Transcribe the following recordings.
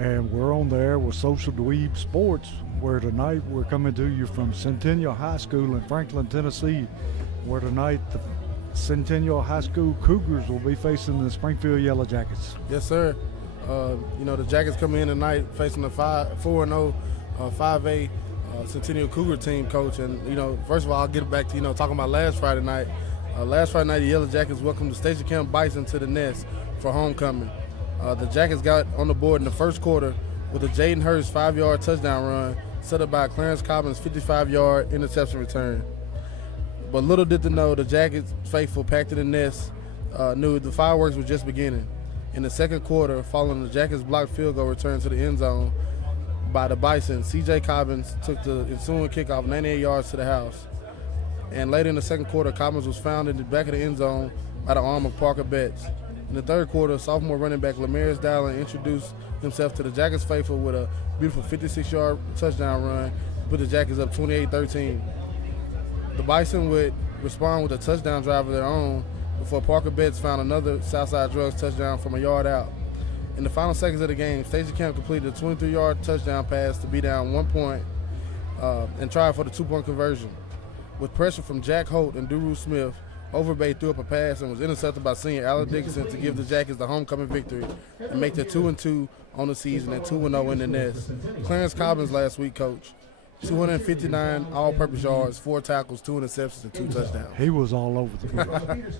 and we're on the air with Social Dweeb Sports, where tonight we're coming to you from Centennial High School in Franklin, Tennessee, where tonight the Centennial High School Cougars will be facing the Springfield Yellow Jackets. Yes, sir. The Jackets coming in tonight facing the 4-0 5A Centennial Cougar team, Coach. And, first of all, I'll get back to, talking about last Friday night. Last Friday night, the Yellow Jackets welcomed the Station Camp Bison to the nest for homecoming. The Jackets got on the board in the first quarter with a Jaden Hurst 5-yard touchdown run set up by Clarence Cobbins' 55-yard interception return. But little did they know, the Jackets faithful packed to the nest knew the fireworks were just beginning. In the second quarter, following the Jackets' blocked field goal return to the end zone by the Bison, C.J. Cobbins took the ensuing kickoff 98 yards to the house. And later in the second quarter, Cobbins was found in the back of the end zone by the arm of Parker Betts. In the third quarter, sophomore running back Lamarius Dowling introduced himself to the Jackets faithful with a beautiful 56-yard touchdown run to put the Jackets up 28-13. The Bison would respond with a touchdown drive of their own before Parker Betts found another Southside Drugs touchdown from a yard out. In the final seconds of the game, Station Camp completed a 23-yard touchdown pass to be down 1 point and tried for the 2-point conversion. With pressure from Jack Holt and Duru Smith, Overbay threw up a pass and was intercepted by senior Allen Dickinson to give the Jackets the homecoming victory and make them 2-2 on the season and 2-0 in the nest. Clarence Cobbins last week, Coach, 259 all-purpose yards, 4 tackles, 2 interceptions, and 2 touchdowns. He was all over the place.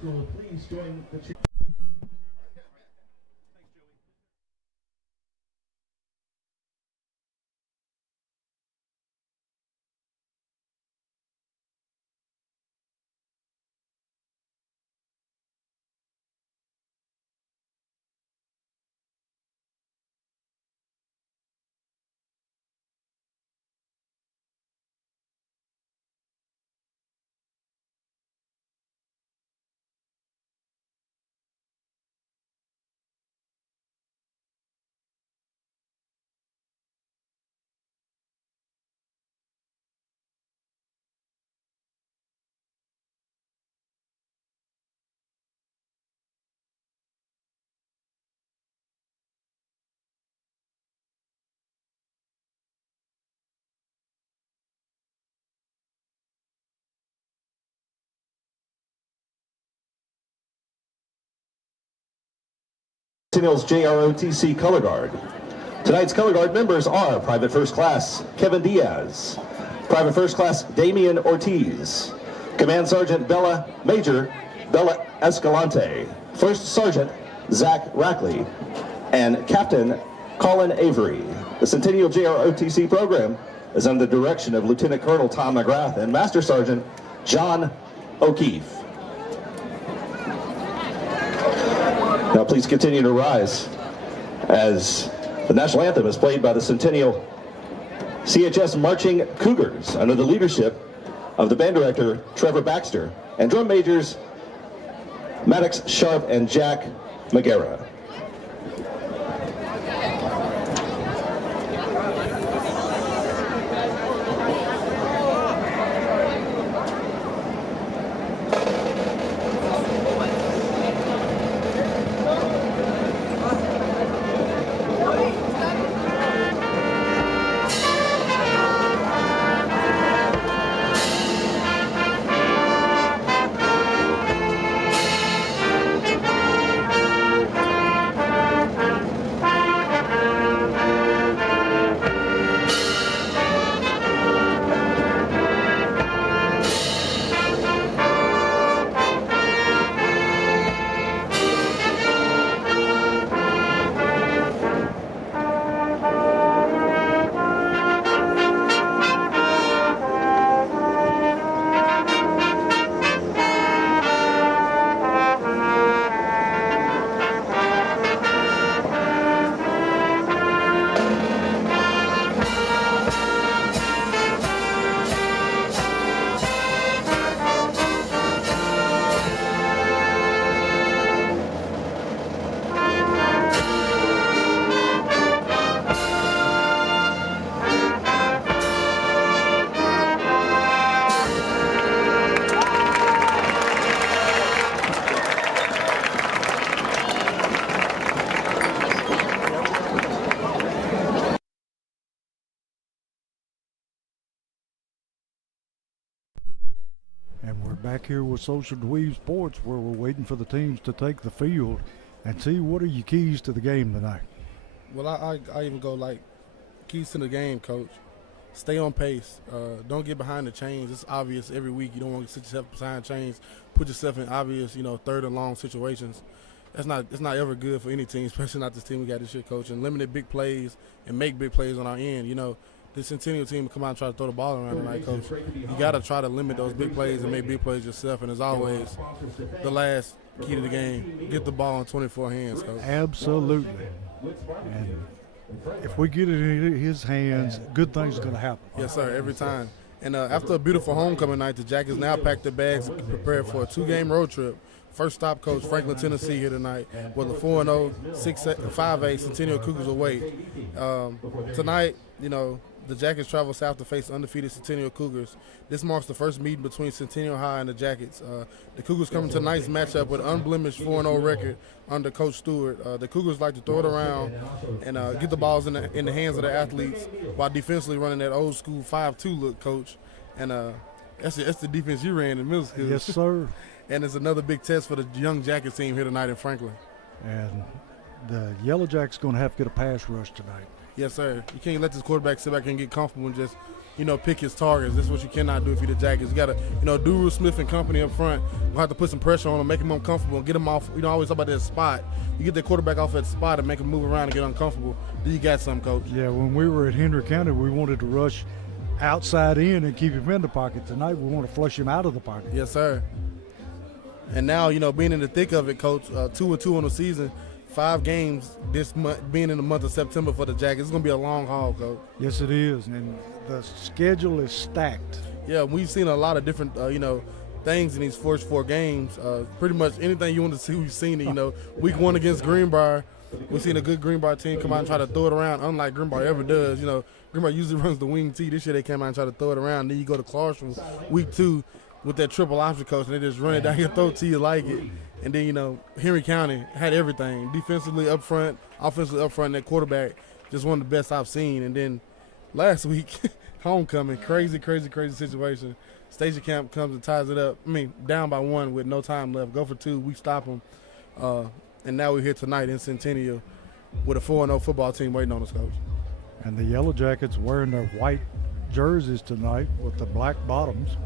Centennial's JROTC Color Guard. Tonight's Color Guard members are Private First Class Kevin Diaz, Private First Class Damian Ortiz, Command Sergeant Major Bella Escalante, First Sergeant Zach Rackley, and Captain Colin Avery. The Centennial JROTC program is under the direction of Lieutenant Colonel Tom McGrath and Master Sergeant John O'Keefe. Now please continue to rise as the national anthem is played by the Centennial CHS Marching Cougars under the leadership of the band director Trevor Baxter and drum majors Maddox Sharp and Jack McGarrah. back here with Social Dweeb Sports, where we're waiting for the teams to take the field. And T, what are your keys to the game tonight? Well, I even go like keys to the game, Coach. Stay on pace. Don't get behind the chains. It's obvious every week. You don't want to sit yourself behind chains. Put yourself in obvious, third and long situations. It's not ever good for any team, especially not this team we got this year, Coach. And limited big plays and make big plays on our end. The Centennial team come out and try to throw the ball around tonight, Coach. You got to try to limit those big plays and make big plays yourself. And as always, the last key to the game, get the ball in 24 hands, Coach. Absolutely. And if we get it in his hands, good things are going to happen. Yes, sir, every time. And after a beautiful homecoming night, the Jackets now pack their bags and prepare for a 2-game road trip. First stop, Coach, Franklin, Tennessee here tonight with a 4-0, 5A Centennial Cougars away. Tonight, the Jackets travel south to face undefeated Centennial Cougars. This marks the first meeting between Centennial High and the Jackets. The Cougars come to tonight's matchup with an unblemished 4-0 record under Coach Stewart. The Cougars like to throw it around and get the balls in the hands of the athletes while defensively running that old school 5-2 look, Coach. And that's the defense you ran in middle school. Yes, sir. And it's another big test for the young Jackets team here tonight in Franklin. And the Yellow Jackets going to have to get a pass rush tonight. Yes, sir. You can't let this quarterback sit back and get comfortable and just, pick his targets. This is what you cannot do if you're the Jackets. You got to, Duru Smith and company up front. We'll have to put some pressure on him, make him uncomfortable, and get him off. Always talk about that spot. You get the quarterback off that spot and make him move around and get uncomfortable. Then you got something, Coach. Yeah, when we were at Henry County, we wanted to rush outside in and keep him in the pocket. Tonight, we want to flush him out of the pocket. Yes, sir. And now, being in the thick of it, Coach, 2-2 on the season, 5 games this month, being in the month of September for the Jackets. It's going to be a long haul, Coach. Yes, it is. And the schedule is stacked. Yeah, we've seen a lot of different, things in these first 4 games. Pretty much anything you want to see, we've seen it. Week 1 against Greenbrier, we've seen a good Greenbrier team come out and try to throw it around, unlike Greenbrier ever does. Greenbrier usually runs the wing T. This year they came out and tried to throw it around. Then you go to Clarkson, week 2, with that triple option, Coach, and they just run it down your throat till you like it. And then, Henry County had everything. Defensively up front, offensively up front, and that quarterback, just one of the best I've seen. And then last week, homecoming, crazy situation. Station Camp comes and ties it up. Down by 1 with no time left. Go for 2, we stop them. And now we're here tonight in Centennial with a 4-0 football team waiting on us, Coach. And the Yellow Jackets wearing their white jerseys tonight with the black bottoms.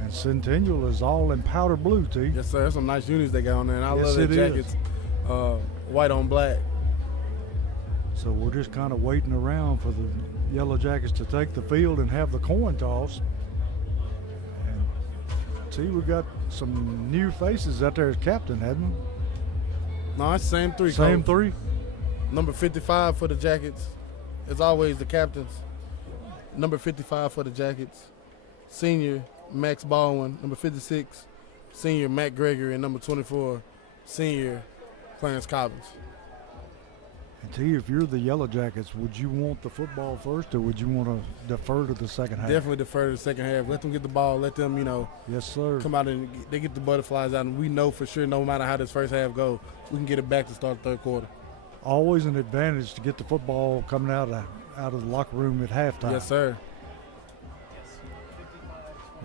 And Centennial is all in powder blue, T. Yes, sir. There's some nice unis they got on there, and I love it the jackets, white on black. So we're just kind of waiting around for the Yellow Jackets to take the field and have the coin toss. And T, we got some new faces out there as captain, hadn't we? No, it's the same 3. Same Coach. 3? Number 55 for the Jackets. As always, the captains. Number 55 for the Jackets. Senior Max Baldwin. Number 56, senior Matt Gregory. And number 24, senior Clarence Cobbins. And T, if you're the Yellow Jackets, would you want the football first or would you want to defer to the second half? Definitely defer to the second half. Let them get the ball. Let them, yes, sir, come out and they get the butterflies out. And we know for sure no matter how this first half goes, we can get it back to start the third quarter. Always an advantage to get the football coming out of the locker room at halftime. Yes, sir.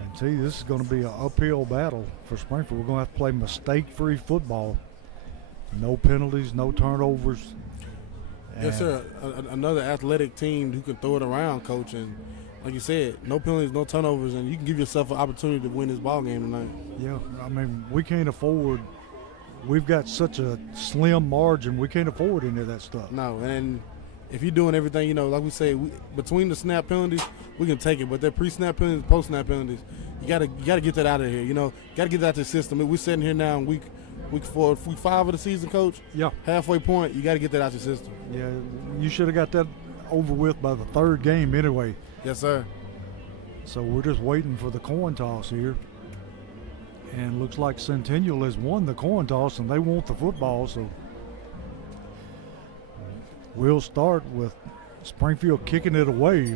And T, this is going to be an uphill battle for Springfield. We're going to have to play mistake-free football. No penalties, no turnovers. Yes, sir. Another athletic team who can throw it around, Coach. And like you said, no penalties, no turnovers, and you can give yourself an opportunity to win this ball game tonight. Yeah, we can't afford. We've got such a slim margin. We can't afford any of that stuff. No, and if you're doing everything, like we say, between the snap penalties, we can take it. But that pre-snap penalties, post-snap penalties, you gotta get that out of here. Got to get that out of the system. We're sitting here now in week 4, week 5 of the season, Coach. Yeah. Halfway point, you got to get that out of your system. Yeah, you should have got that over with by the 3rd game anyway. Yes, sir. So we're just waiting for the coin toss here. And looks like Centennial has won the coin toss and they want the football, so we'll start with Springfield kicking it away.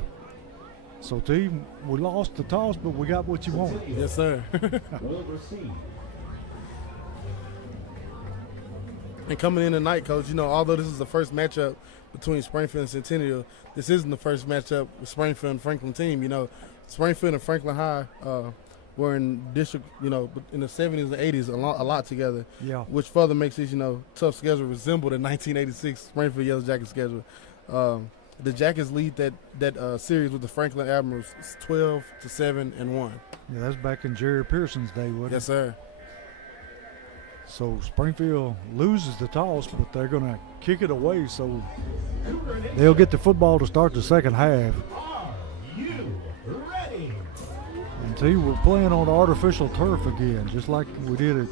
So, team, we lost the toss, but we got what you want. Yes, sir. And coming in tonight, Coach, although this is the first matchup between Springfield and Centennial, this isn't the first matchup with Springfield and Franklin team. Springfield and Franklin High were in district, in the 70s and 80s a lot together. Yeah. Which further makes this, tough schedule resemble the 1986 Springfield Yellow Jacket schedule. The Jackets lead that series with the Franklin Admirals 12-7-1. Yeah, that's back in Jerry Pearson's day, wasn't it? Yes, sir. So Springfield loses the toss, but they're going to kick it away, so they'll get the football to start the second half. Are you ready? And see, we're playing on artificial turf again, just like we did at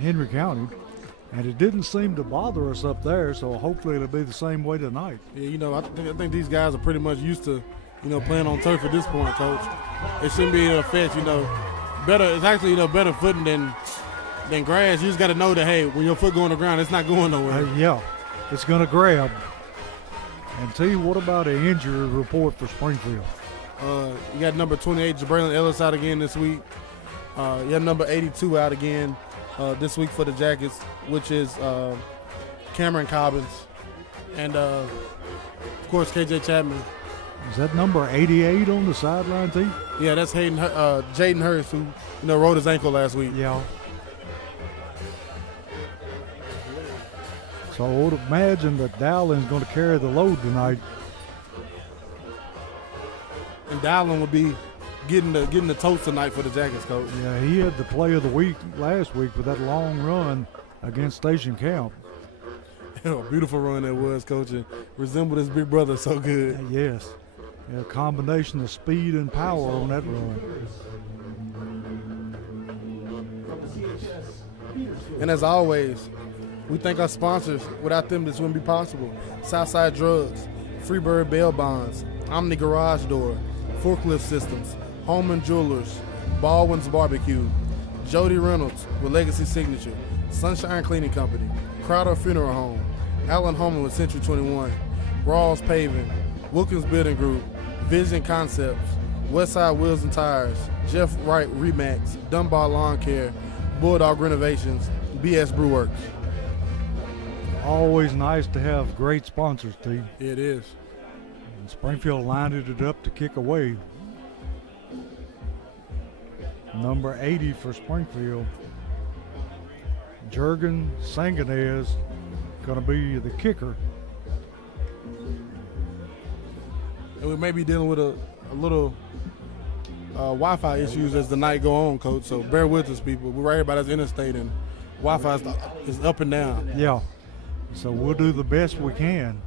Henry County. And it didn't seem to bother us up there, so hopefully it'll be the same way tonight. Yeah, I think these guys are pretty much used to, playing on turf at this point, Coach. It shouldn't be an offense, better. It's actually, better footing than grass. You just got to know that, hey, when your foot go on the ground, it's not going nowhere. Yeah, it's going to grab. And T, what about an injury report for Springfield? You got number 28, Jabraylon Ellis, out again this week. You have number 82 out again this week for the Jackets, which is Cameron Cobbins. And, of course, KJ Chapman. Is that number 88 on the sideline, T? Yeah, that's Jaden Hurst, who rolled his ankle last week. Yeah. So I would imagine that Dowling's going to carry the load tonight. And Dowling will be getting the toast tonight for the Jackets, Coach. Yeah, he had the play of the week last week with that long run against Station Camp. A beautiful run that was, Coach, and resembled his big brother so good. Yes. Yeah, a combination of speed and power on that run. And as always, we thank our sponsors. Without them, this wouldn't be possible. Southside Drugs, Freebird Bail Bonds, Omni Garage Door, Forklift Systems, Holman Jewelers, Baldwin's Barbecue, Jody Reynolds with Legacy Signature, Sunshine Cleaning Company, Crowder Funeral Home, Allen Holman with Century 21, Rawls Paving, Wilkins Building Group, Vision Concepts, Westside Wheels and Tires, Jeff Wright Remax, Dunbar Lawn Care, Bulldog Renovations, BS Brew Works. Always nice to have great sponsors, T. It is. And Springfield lined it up to kick away. Number 80 for Springfield. Jurgen Sanganez going to be the kicker. And we may be dealing with a little Wi-Fi issues as the night go on, Coach. So bear with us, people. We're right here by this interstate, and Wi-Fi is up and down. Yeah. So we'll do the best we can.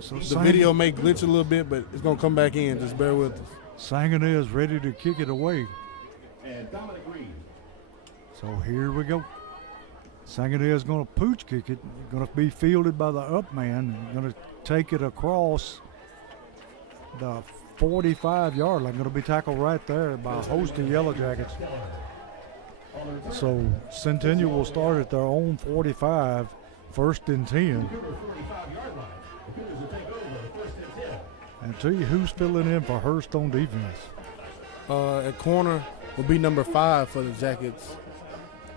So The video may glitch a little bit, but it's going to come back in. Just bear with us. Sanganez ready to kick it away. So here we go. Sanganez going to pooch kick it. Going to be fielded by the up man. Going to take it across the 45-yard line. Going to be tackled right there by a host of Yellow Jackets. So Centennial will start at their own 45, 1st and 10. And tell you who's filling in for Hurst on defense. At corner will be number 5 for the Jackets,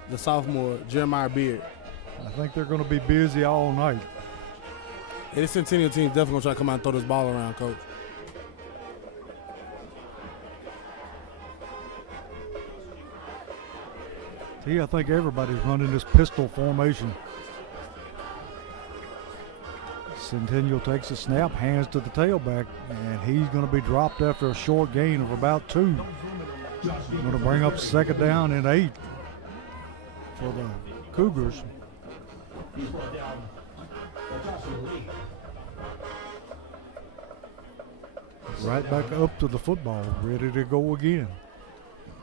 the sophomore, Jeremiah Beard. I think they're going to be busy all night. And this Centennial team is definitely going to try to come out and throw this ball around, Coach. See, I think everybody's running this pistol formation. Centennial takes a snap, hands to the tailback, and he's going to be dropped after a short gain of about 2. Going to bring up 2nd down and 8 for the Cougars. Right back up to the football, ready to go again.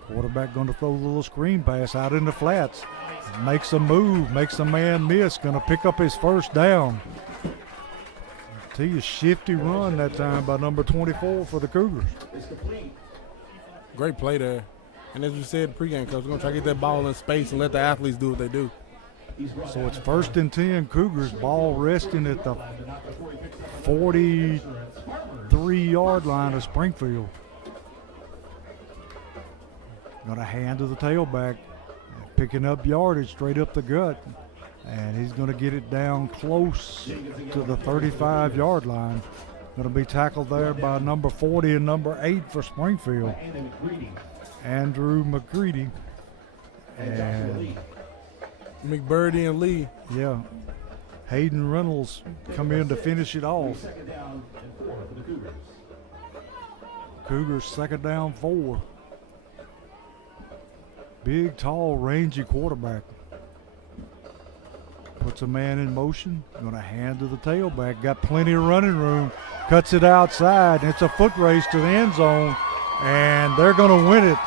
Quarterback going to throw a little screen pass out in the flats. Makes a move, makes a man miss, going to pick up his 1st down. See a shifty run that time by number 24 for the Cougars. Great play there. And as we said pregame, Coach, we're going to try to get that ball in space and let the athletes do what they do. So it's 1st and 10, Cougars, ball resting at the 43-yard line of Springfield. Going to hand to the tailback, picking up yardage straight up the gut. And he's going to get it down close to the 35-yard line. Going to be tackled there by number 40 and number 8 for Springfield, Andrew McGreedy. And McBurdy and Lee. yeah, Hayden Reynolds come in to finish it off. Cougars 2nd down 4. Big, tall, rangy quarterback. Puts a man in motion. Going to hand to the tailback. Got plenty of running room. Cuts it outside. And it's a foot race to the end zone. And they're going to win it.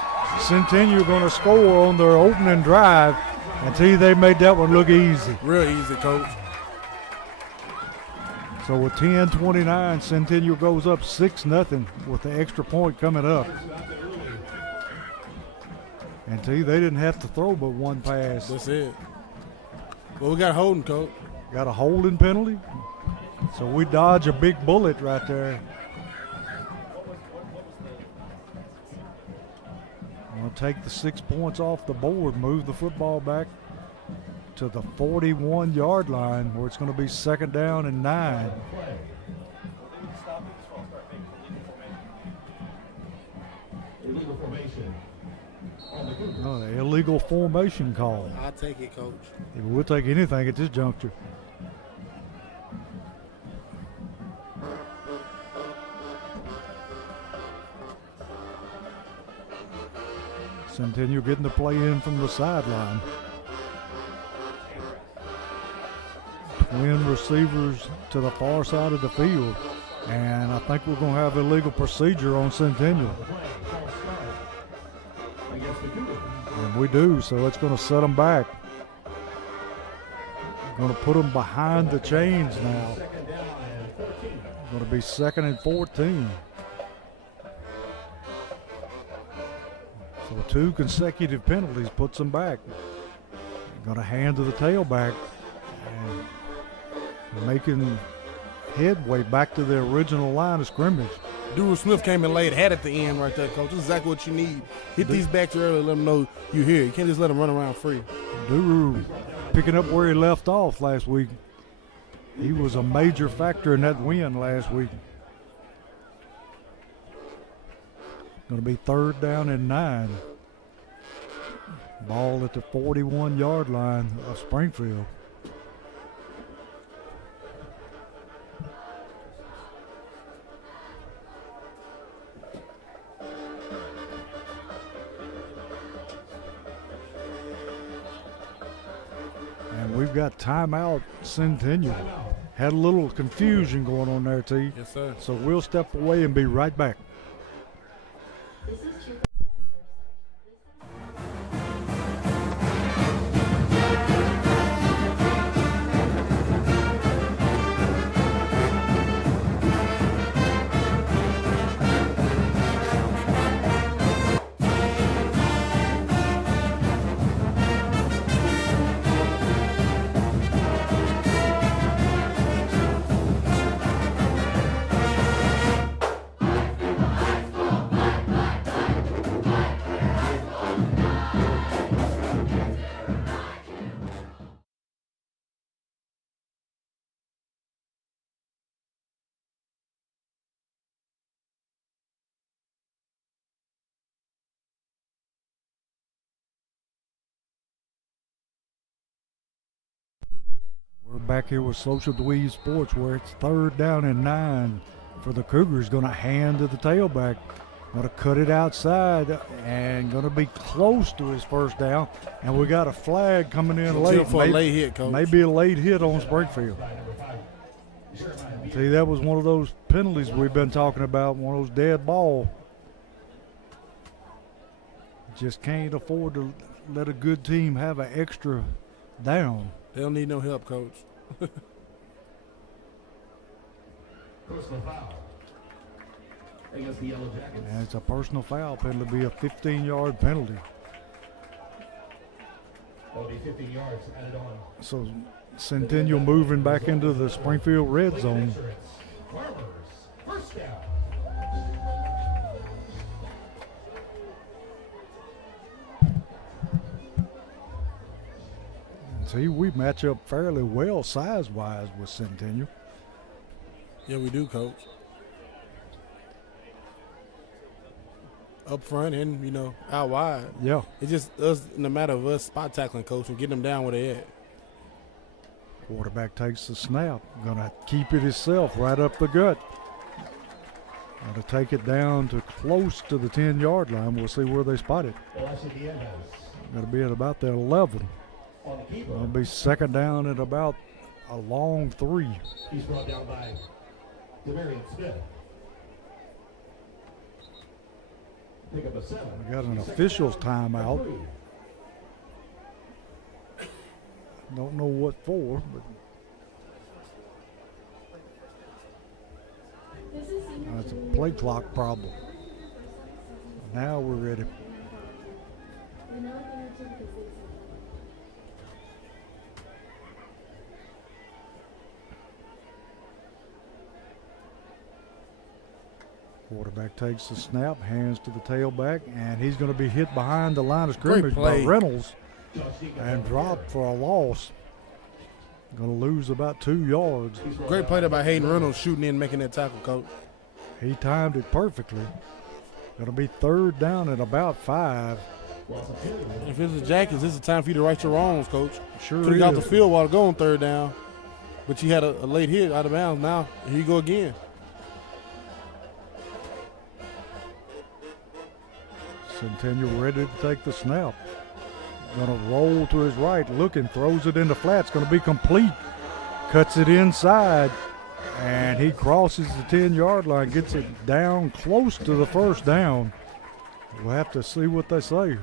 Centennial going to score on their opening drive. And tell you, they made that one look easy. Real easy, Coach. So with 10:29, Centennial goes up 6-0 with the extra point coming up. And tell you, they didn't have to throw but one pass. That's it. Well, we got a holding, Coach. Got a holding penalty. So we dodge a big bullet right there. We'll take the 6 points off the board, move the football back to the 41-yard line where it's going to be 2nd down and 9. Oh, the illegal formation call. I'll take it, Coach. We'll take anything at this juncture. Centennial getting the play in from the sideline. Twin receivers to the far side of the field. And I think we're going to have illegal procedure on Centennial. And we do, so it's going to set them back. Going to put them behind the chains now. Going to be 2nd and 14. So 2 consecutive penalties puts them back. Going to hand to the tailback and making headway back to the original line of scrimmage. Duru Smith came in late, had at the end right there, Coach. This is exactly what you need. Hit these backs early, let them know you're here. You can't just let them run around free. Duru picking up where he left off last week. He was a major factor in that win last week. Going to be 3rd down and 9. Ball at the 41-yard line of Springfield. And we've got timeout Centennial. Had a little confusion going on there, T. Yes, sir. So we'll step away and be right back. We're back here with Social Dweeb Sports where it's 3rd down and 9 for the Cougars. Going to hand to the tailback. Going to cut it outside and going to be close to his 1st down. And we got a flag coming in late. For a late hit, Coach. Maybe a late hit on Springfield. See, that was one of those penalties we've been talking about, one of those dead ball. Just can't afford to let a good team have an extra down. They don't need no help, Coach. Personal foul against the Yellow Jackets. And it's a personal foul penalty, be a 15-yard penalty. That'll be 15 yards added on. So Centennial moving back into the Springfield red zone. Farmers, 1st down. See, we match up fairly well size-wise with Centennial. Yeah, we do, Coach. up front and, you know, out wide. Yeah. It's just us in the matter of us spot tackling, coach, and getting them down where they at. Quarterback takes the snap. Going to keep it himself right up the gut. Going to take it down to close to the 10-yard line. We'll see where they spot it. Going Going to be at about the 11. on the keeper. It'll be second down at about a long 3. He's brought down by Demarion Smith. Pick up a 7. We got an official's timeout. Don't know what for, but it's a play clock problem. Now we're ready. Quarterback takes the snap, hands to the tailback, and he's going to be hit behind the line of scrimmage by Reynolds and dropped for a loss. Going to lose about 2 yards. Great play there by Hayden Reynolds shooting in, making that tackle, coach. He timed it perfectly. Going to be third down at about 5. If it's the Jackets, this is the time for you to right your wrongs, coach. Sure Could have got the is. field while going third down, but you had a late hit out of bounds. Now, here you go again. Centennial ready to take the snap. Going to roll to his right, looking, throws it in the flats. Going to be complete. Cuts it inside, and he crosses the 10-yard line, gets it down close to the first down. We'll have to see what they say.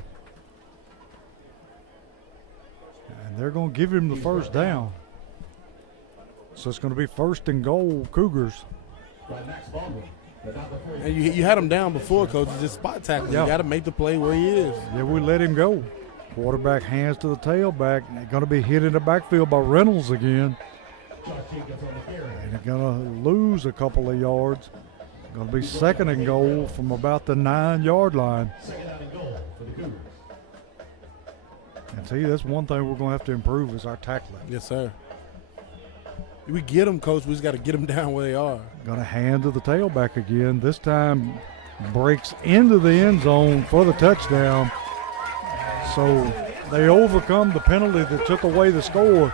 And they're going to give him the first down. So it's going to be first and goal, Cougars. And you had him down before, coach. It's just spot tackling. Yeah. You got to make the play where he is. Yeah, we let him go. Quarterback hands to the tailback. They're going to be hit in the backfield by Reynolds again. And they're going to lose a couple of yards. Going to be second and goal from about the 9-yard line. Second out and goal for the Cougars. And see, that's one thing we're going to have to improve is our tackling. Yes, sir. We get them, coach. We just got to get them down where they are. Going to hand to the tailback again. This time breaks into the end zone for the touchdown. So they overcome the penalty that took away the score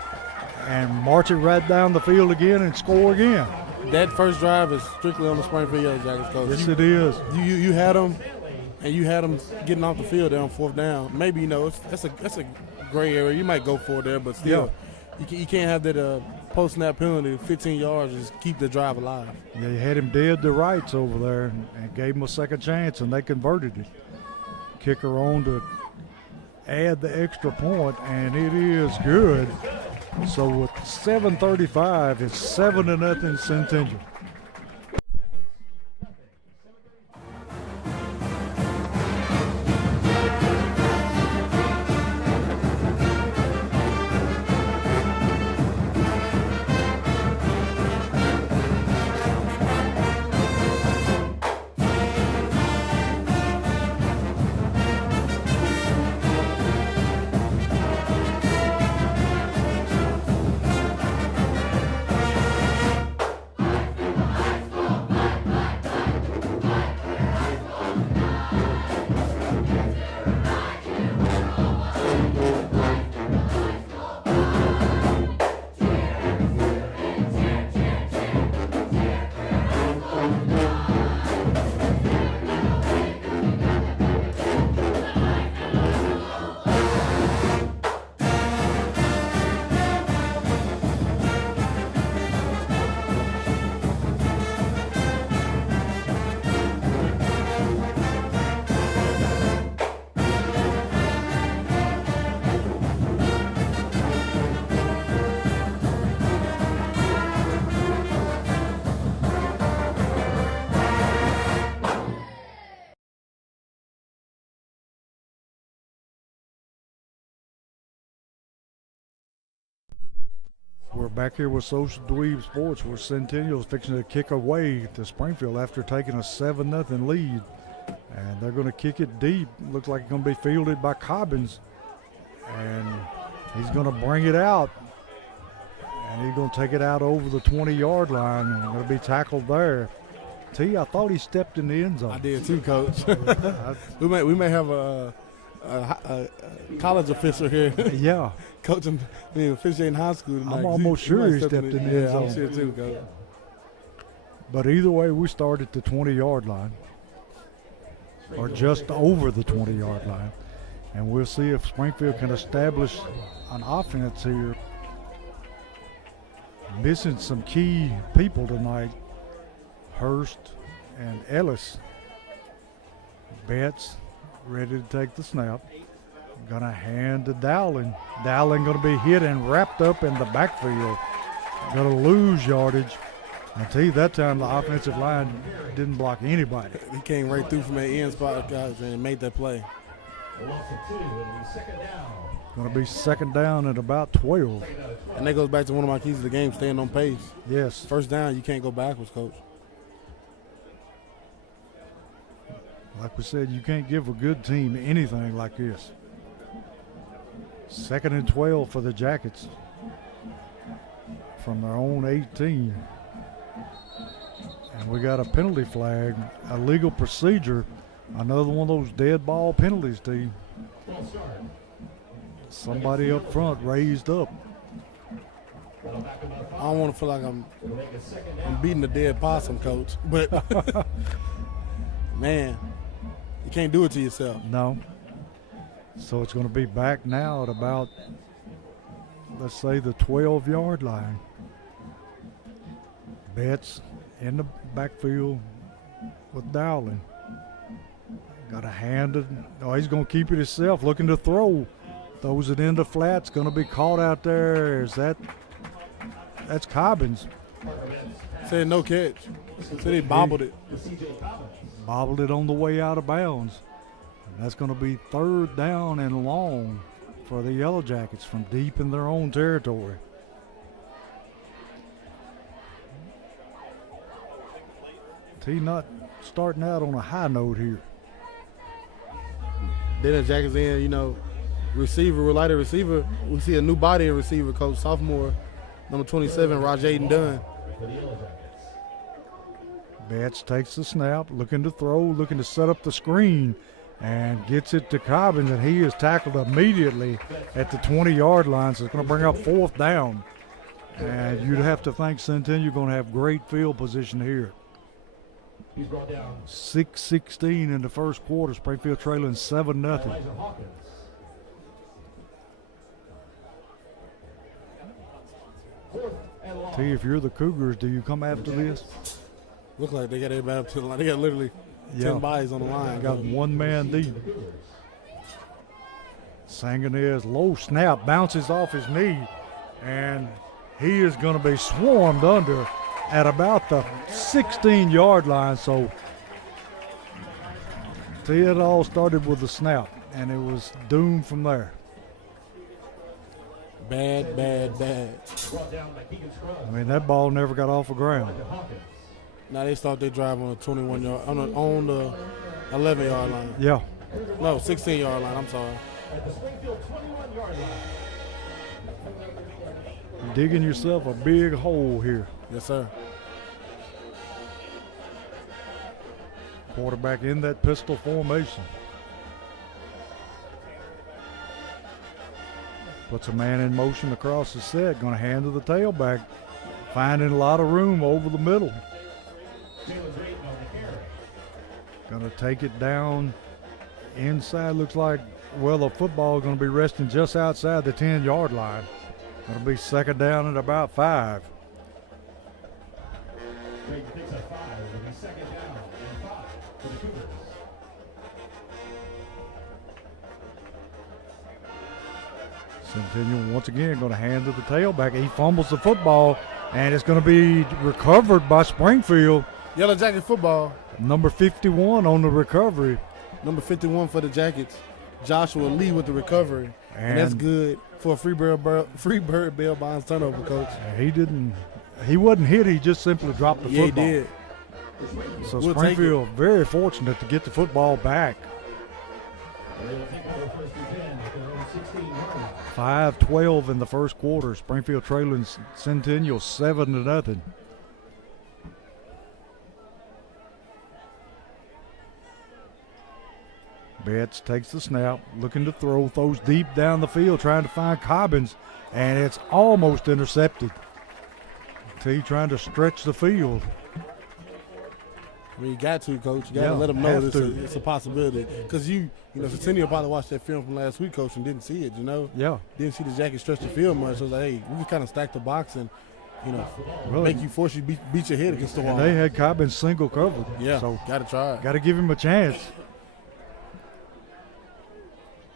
and march it right down the field again and score again. That first drive is strictly on the Springfield Yellow Jackets, coach. Yes, it is. You had them, and you had them getting off the field there on fourth down. Maybe, you know, that's a gray area. You might go for it there, but still, you can't have that post-snap penalty, 15 yards, just keep the drive alive. Yeah, you had him dead to rights over there and gave him a second chance, and they converted it. Kicker on to add the extra point, and it is good. So with 7:35, it's 7-0 Centennial. We're back here with Social Dweeb Sports, where Centennial's fixing to kick away to Springfield after taking a 7-0 lead. And they're going to kick it deep. Looks like it's going to be fielded by Cobbins. And he's going to bring it out. And he's going to take it out over the 20-yard line and going to be tackled there. T, I thought he stepped in the end zone. I did too, Coach. we may have a college official here. Yeah. Coaching, officiating high school tonight. I'm almost sure he stepped in the end zone. I'm sure too, Coach. But either way, we start at the 20-yard line, or just over the 20-yard line. And we'll see if Springfield can establish an offense here. Missing some key people tonight, Hurst and Ellis. Betts ready to take the snap. Gonna hand to Dowling. Dowling gonna be hit and wrapped up in the backfield. Gonna lose yardage. I tell you, that time the offensive line didn't block anybody. He came right through from that end spot, guys, and made that play. Going to be second down at about 12. And that goes back to one of my keys of the game, staying on pace. Yes. First down, you can't go backwards, Coach. Like we said, you can't give a good team anything like this. Second and 12 for the Jackets from their own 18. And we got a penalty flag, a legal procedure, another one of those dead ball penalties, team. Somebody up front raised up. I don't want to feel like I'm beating the dead possum, Coach. But, man, you can't do it to yourself. No. So it's going to be back now at about, let's say, the 12-yard line. Betts in the backfield with Dowling. Got a hand it. Oh, he's going to keep it himself, looking to throw. Throws it into flats. Going to be caught out there. That's Cobbins. Said no catch. Said he bobbled it. Bobbled it on the way out of bounds. And that's going to be third down and long for the Yellow Jackets from deep in their own territory. T not starting out on a high note here. Then the Jackets in, receiver, relighted receiver. We see a new body in receiver, Coach. Sophomore, number 27, Rajaden Dunn. Betts takes the snap, looking to throw, looking to set up the screen, and gets it to Cobbins, and he is tackled immediately at the 20-yard line, so it's going to bring up fourth down. And you'd have to think Centennial going to have great field position here. 6:16 in the first quarter. Springfield trailing 7-0. T, if you're the Cougars, do you come after this? Look like they got everybody up to the line. They got literally 10 bodies on the line. Got one man deep. Sangonier's low snap bounces off his knee, and he is going to be swarmed under at about the 16-yard line. So, see, it all started with the snap, and it was doomed from there. Bad. I mean, that ball never got off the ground. Now they start their drive on the 21-yard, on the 11-yard line. Yeah. No, 16-yard line. I'm sorry. At the Springfield 21-yard line. Digging yourself a big hole here. Yes, sir. Quarterback in that pistol formation. Puts a man in motion across the set. Going to hand to the tailback. Finding a lot of room over the middle. Going to take it down inside. Looks like, well, the football is going to be resting just outside the 10-yard line. Going to be second down at about 5. Centennial once again going to hand to the tailback. He fumbles the football, and it's going to be recovered by Springfield. Yellow Jacket football. Number 51 on the recovery. Number 51 for the Jackets. Joshua Lee with the recovery. And that's good for a free bird Bell Bonds turnover, Coach. He wasn't hit. He just simply dropped the football. He did. So Springfield very fortunate to get the football back. 5:12 in the first quarter. Springfield trailing Centennial 7-0. Betts takes the snap, looking to throw, throws deep down the field, trying to find Cobbins, and it's almost intercepted. T trying to stretch the field. I mean, you got to, Coach. You got to let them know it's a possibility. Because you know, Centennial probably watched that film from last week, Coach, and didn't see it, you know? Yeah. Didn't see the Jackets stretch the field much. So it was like, hey, we can kind of stack the box and, you know, make you force you beat your head against the wall. And they had Cobbins single covered. Yeah, so got to try it. Got to give him a chance.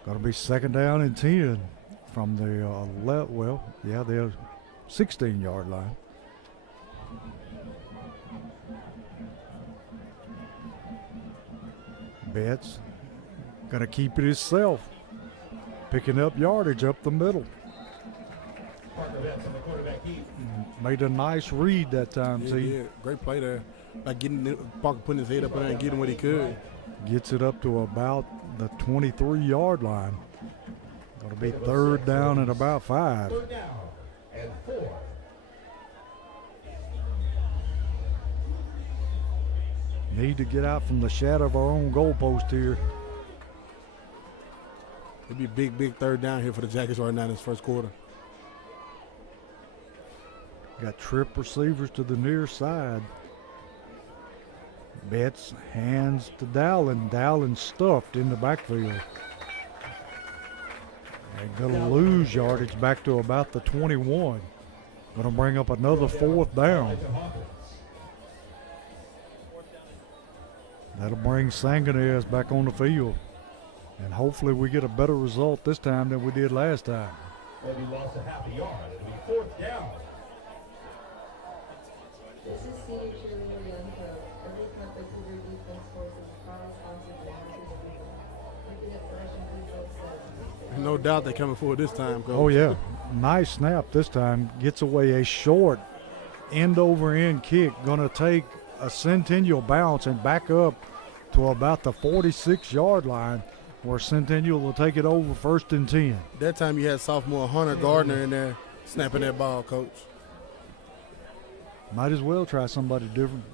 Got to be second down and 10 from the the 16-yard line. Betts gonna keep it himself, picking up yardage up the middle. Made a nice read that time. Yeah, great play there. Like Parker putting his head up there and getting what he could. Gets it up to about the 23-yard line. Gonna be third down and about 5. Third down and 4. Need to get out from the shadow of our own goalpost here. It'd be a big third down here for the Jackets right now in this first quarter. Got trip receivers to the near side. Betts hands to Dowling. Dowling stuffed in the backfield. And gonna lose yardage back to about the 21. Gonna bring up another fourth down. That'll bring Sangonez back on the field. And hopefully we get a better result this time than we did last time. And he lost a half a yard. It'll be fourth down. This is senior cheerleader Young Pro. Every cup that Cougar defense forces is proud sponsor for Monsters People. Keeping it fresh and good folks. No doubt they're coming forward this time, Coach. Oh, yeah. Nice snap this time. Gets away a short end-over-end kick. Going to take a Centennial bounce and back up to about the 46-yard line where Centennial will take it over first and 10. That time you had sophomore Hunter Gardner in there snapping that ball, Coach. Might as well try somebody different.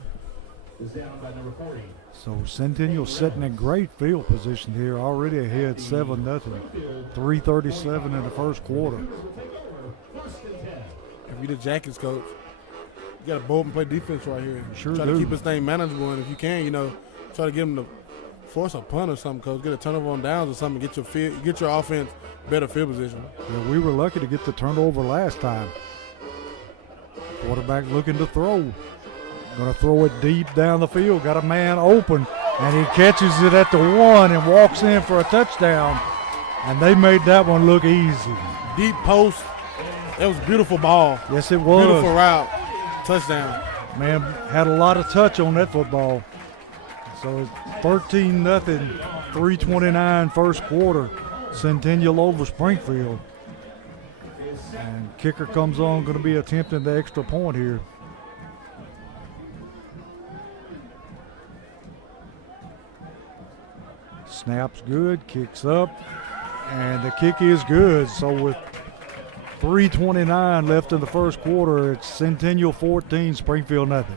Is down by number 40. So Centennial sitting in great field position here, already ahead 7-0. 3:37 in the first quarter. First and 10. If you're the Jackets, Coach, you got to bold and play defense right here. Sure try do. to keep this thing manageable, and if you can, you know, try to get them to force a punt or something, Coach. Get a turnover on downs or something. Get your offense better field position. Yeah, we were lucky to get the turnover last time. Quarterback looking to throw. Going to throw it deep down the field. Got a man open, and he catches it at the 1 and walks in for a touchdown. And they made that one look easy. Deep post. That was a beautiful ball. Yes, it was. Beautiful route. Touchdown. Man, had a lot of touch on that football. So it's 13-0, 3:29 first quarter. Centennial over Springfield. And kicker comes on, going to be attempting the extra point here. Snaps good, kicks up, and the kick is good. So with 3:29 left in the first quarter, it's Centennial 14, Springfield nothing.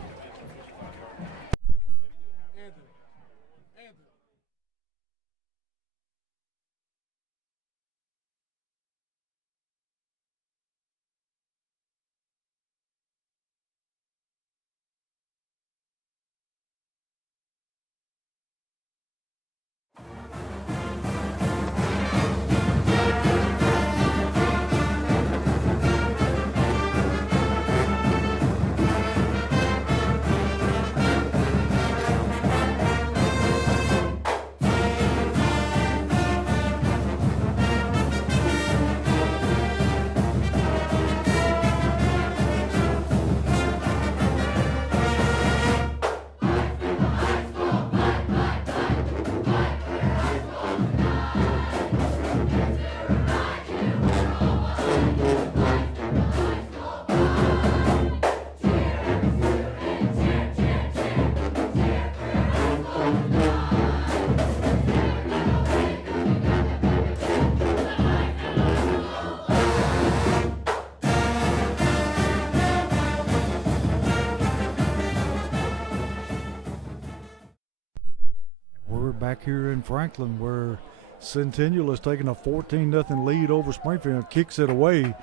back here in Franklin where Centennial is taking a 14-0 lead over Springfield, kicks it away.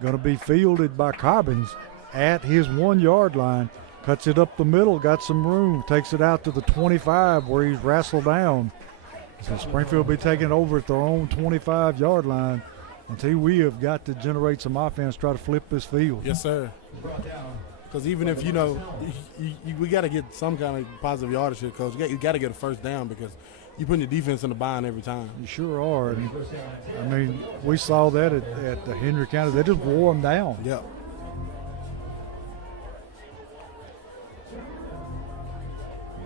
Going to be fielded by Cobbins at his 1 yard line. Cuts it up the middle, got some room, takes it out to the 25 where he's wrestled down. So Springfield will be taking over at their own 25-yard line. Until we have got to generate some offense, try to flip this field. Yes, sir. Because even if, we got to get some kind of positive yardage here, Coach. You got to get a first down because you're putting the defense in the bind every time. You sure are. And, I mean, we saw that at the Henry County. They just wore them down. Yep.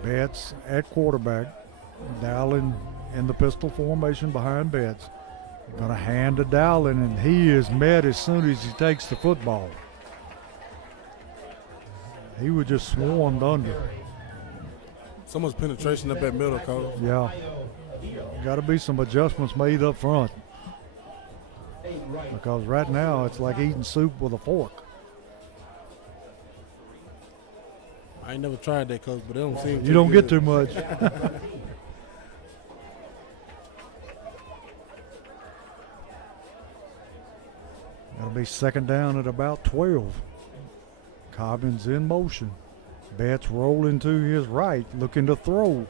Betts at quarterback. Dowling in the pistol formation behind Betts. Going to hand to Dowling, and he is met as soon as he takes the football. He was just swarmed under. So much penetration up that middle, Coach. Yeah. Got to be some adjustments made up front. Because right now it's like eating soup with a fork. I ain't never tried that, Coach, but it don't seem You don't good. get too much. That'll be second down at about 12. Cobbins in motion. Betts rolling to his right, looking to throw.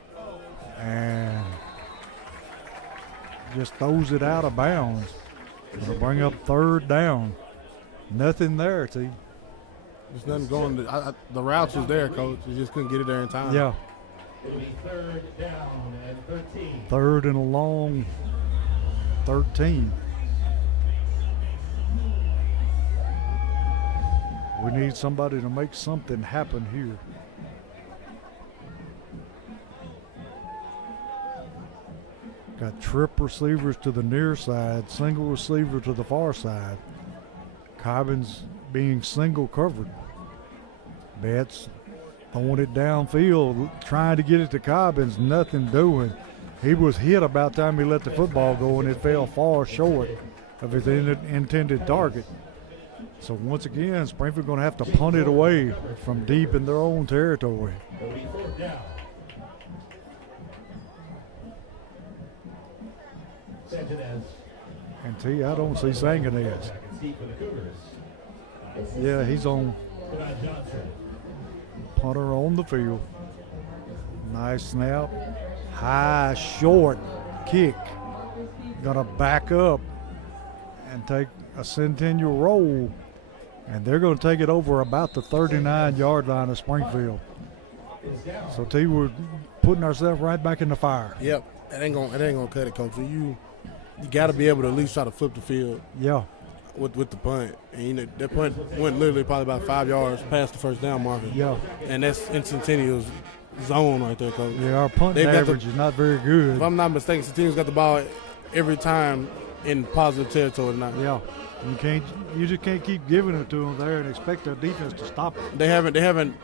And just throws it out of bounds. Gonna bring up third down. Nothing there, T. There's nothing going. The routes was there, Coach. You just couldn't get it there in time. Yeah. It'll be 3rd down and 13. Third and a long 13. We need somebody to make something happen here. Got trip receivers to the near side, single receiver to the far side. Cobbins being single covered. Betts throwing it downfield, trying to get it to Cobbins, nothing doing. He was hit about the time he let the football go, and it fell far short of his intended target. So once again, Springfield going to have to punt it away from deep in their own territory. It'll be 4th down. Santinez. And T, I don't see Sanginez. Back and deep for the Cougars. Yeah, he's on Brad Johnson. punter on the field. Nice snap. High, short kick. Gonna back up and take a Centennial roll. And they're going to take it over about the 39-yard line of Springfield. So T, we're putting ourselves right back in the fire. Yep. It ain't gonna cut it, Coach. You got to be able to at least try to flip the field. Yeah. With the punt. And that punt went literally probably about 5 yards past the first down marker. Yeah. And that's in Centennial's zone right there, Coach. Yeah, our punting They've got average is not very good. If I'm not mistaken, Centennial's got the ball every time in positive territory tonight. Yeah. You just can't keep giving it to them there and expect their defense to stop it. They haven't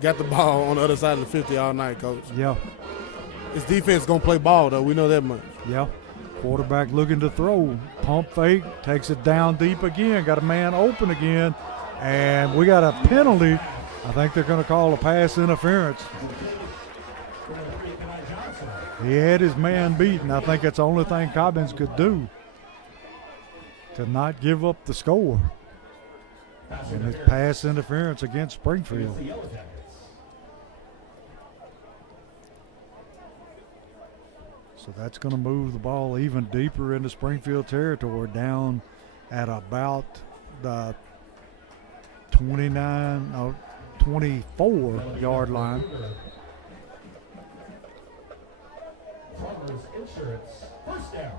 got the ball on the other side of the 50 all night, Coach. Yeah. His defense gonna play ball though. We know that much. Yeah. Quarterback looking to throw. Pump fake, takes it down deep again. Got a man open again. And we got a penalty. I think they're going to call a pass interference. He had his man beaten. I think that's the only thing Cobbins could do to not give up the score. And it's pass interference against Springfield. So that's going to move the ball even deeper into Springfield territory, down at about the 24-yard line. Farmers Insurance, 1st down.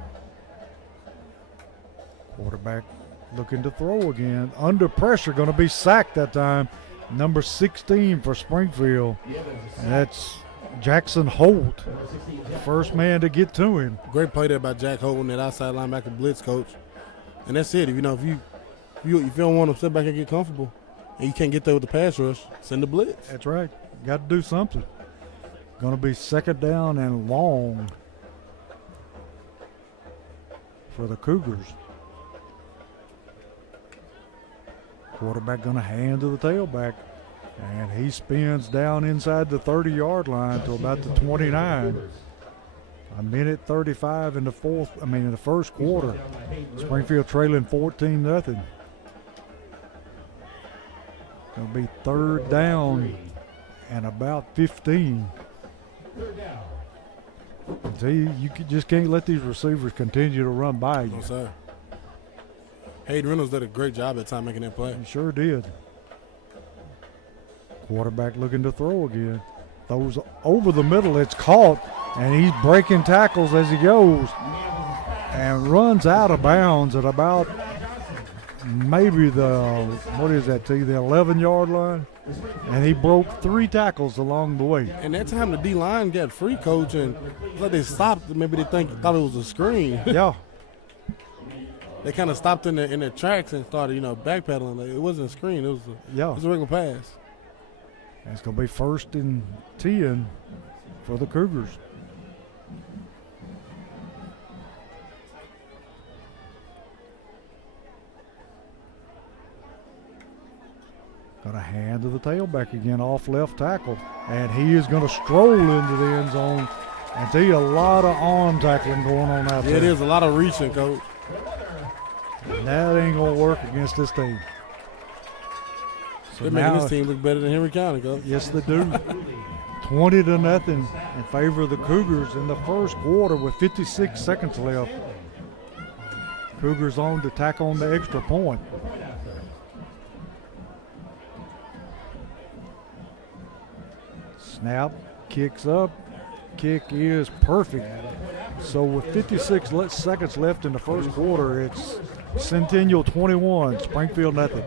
Quarterback looking to throw again. Under pressure, going to be sacked that time. Number 16 for Springfield. And that's Jackson Holt, first man to get to him. Great play there by Jack Holt on that outside linebacker blitz, Coach. And that's it. If you don't want to sit back and get comfortable, and you can't get there with the pass rush, send the blitz. That's right. Got to do something. Going to be second down and long for the Cougars. Quarterback going to hand to the tailback. And he spins down inside the 30-yard line to about the 29. A minute 35 in the first quarter. Springfield trailing 14-0. Gonna be third down and about 15. See, just can't let these receivers continue to run by you. No, sir. Hayden Reynolds did a great job at time making that play. He sure did. Quarterback looking to throw again. Throws over the middle. It's caught, and he's breaking tackles as he goes and runs out of bounds at about maybe the 11-yard line. And he broke 3 tackles along the way. And that time the D-line got free, coach, and like they stopped. Maybe they thought it was a screen. Yeah. They kind of stopped in their tracks and started, backpedaling. Like, it wasn't a screen. It was a regular pass. And it's going to be 1st and 10 for the Cougars. Got a hand to the tailback again, off left tackle. And he is going to stroll into the end zone. And see a lot of arm tackling going on out there. It is a lot of reaching, coach. And that ain't going to work against this team. So they're making this team look better than Henry County, coach. Yes, they do. 20-0 in favor of the Cougars in the first quarter with 56 seconds left. Cougars on to tack on the extra point. Snap, kicks up, kick is perfect. So with 56 seconds left in the first quarter, it's Centennial 21, Springfield nothing.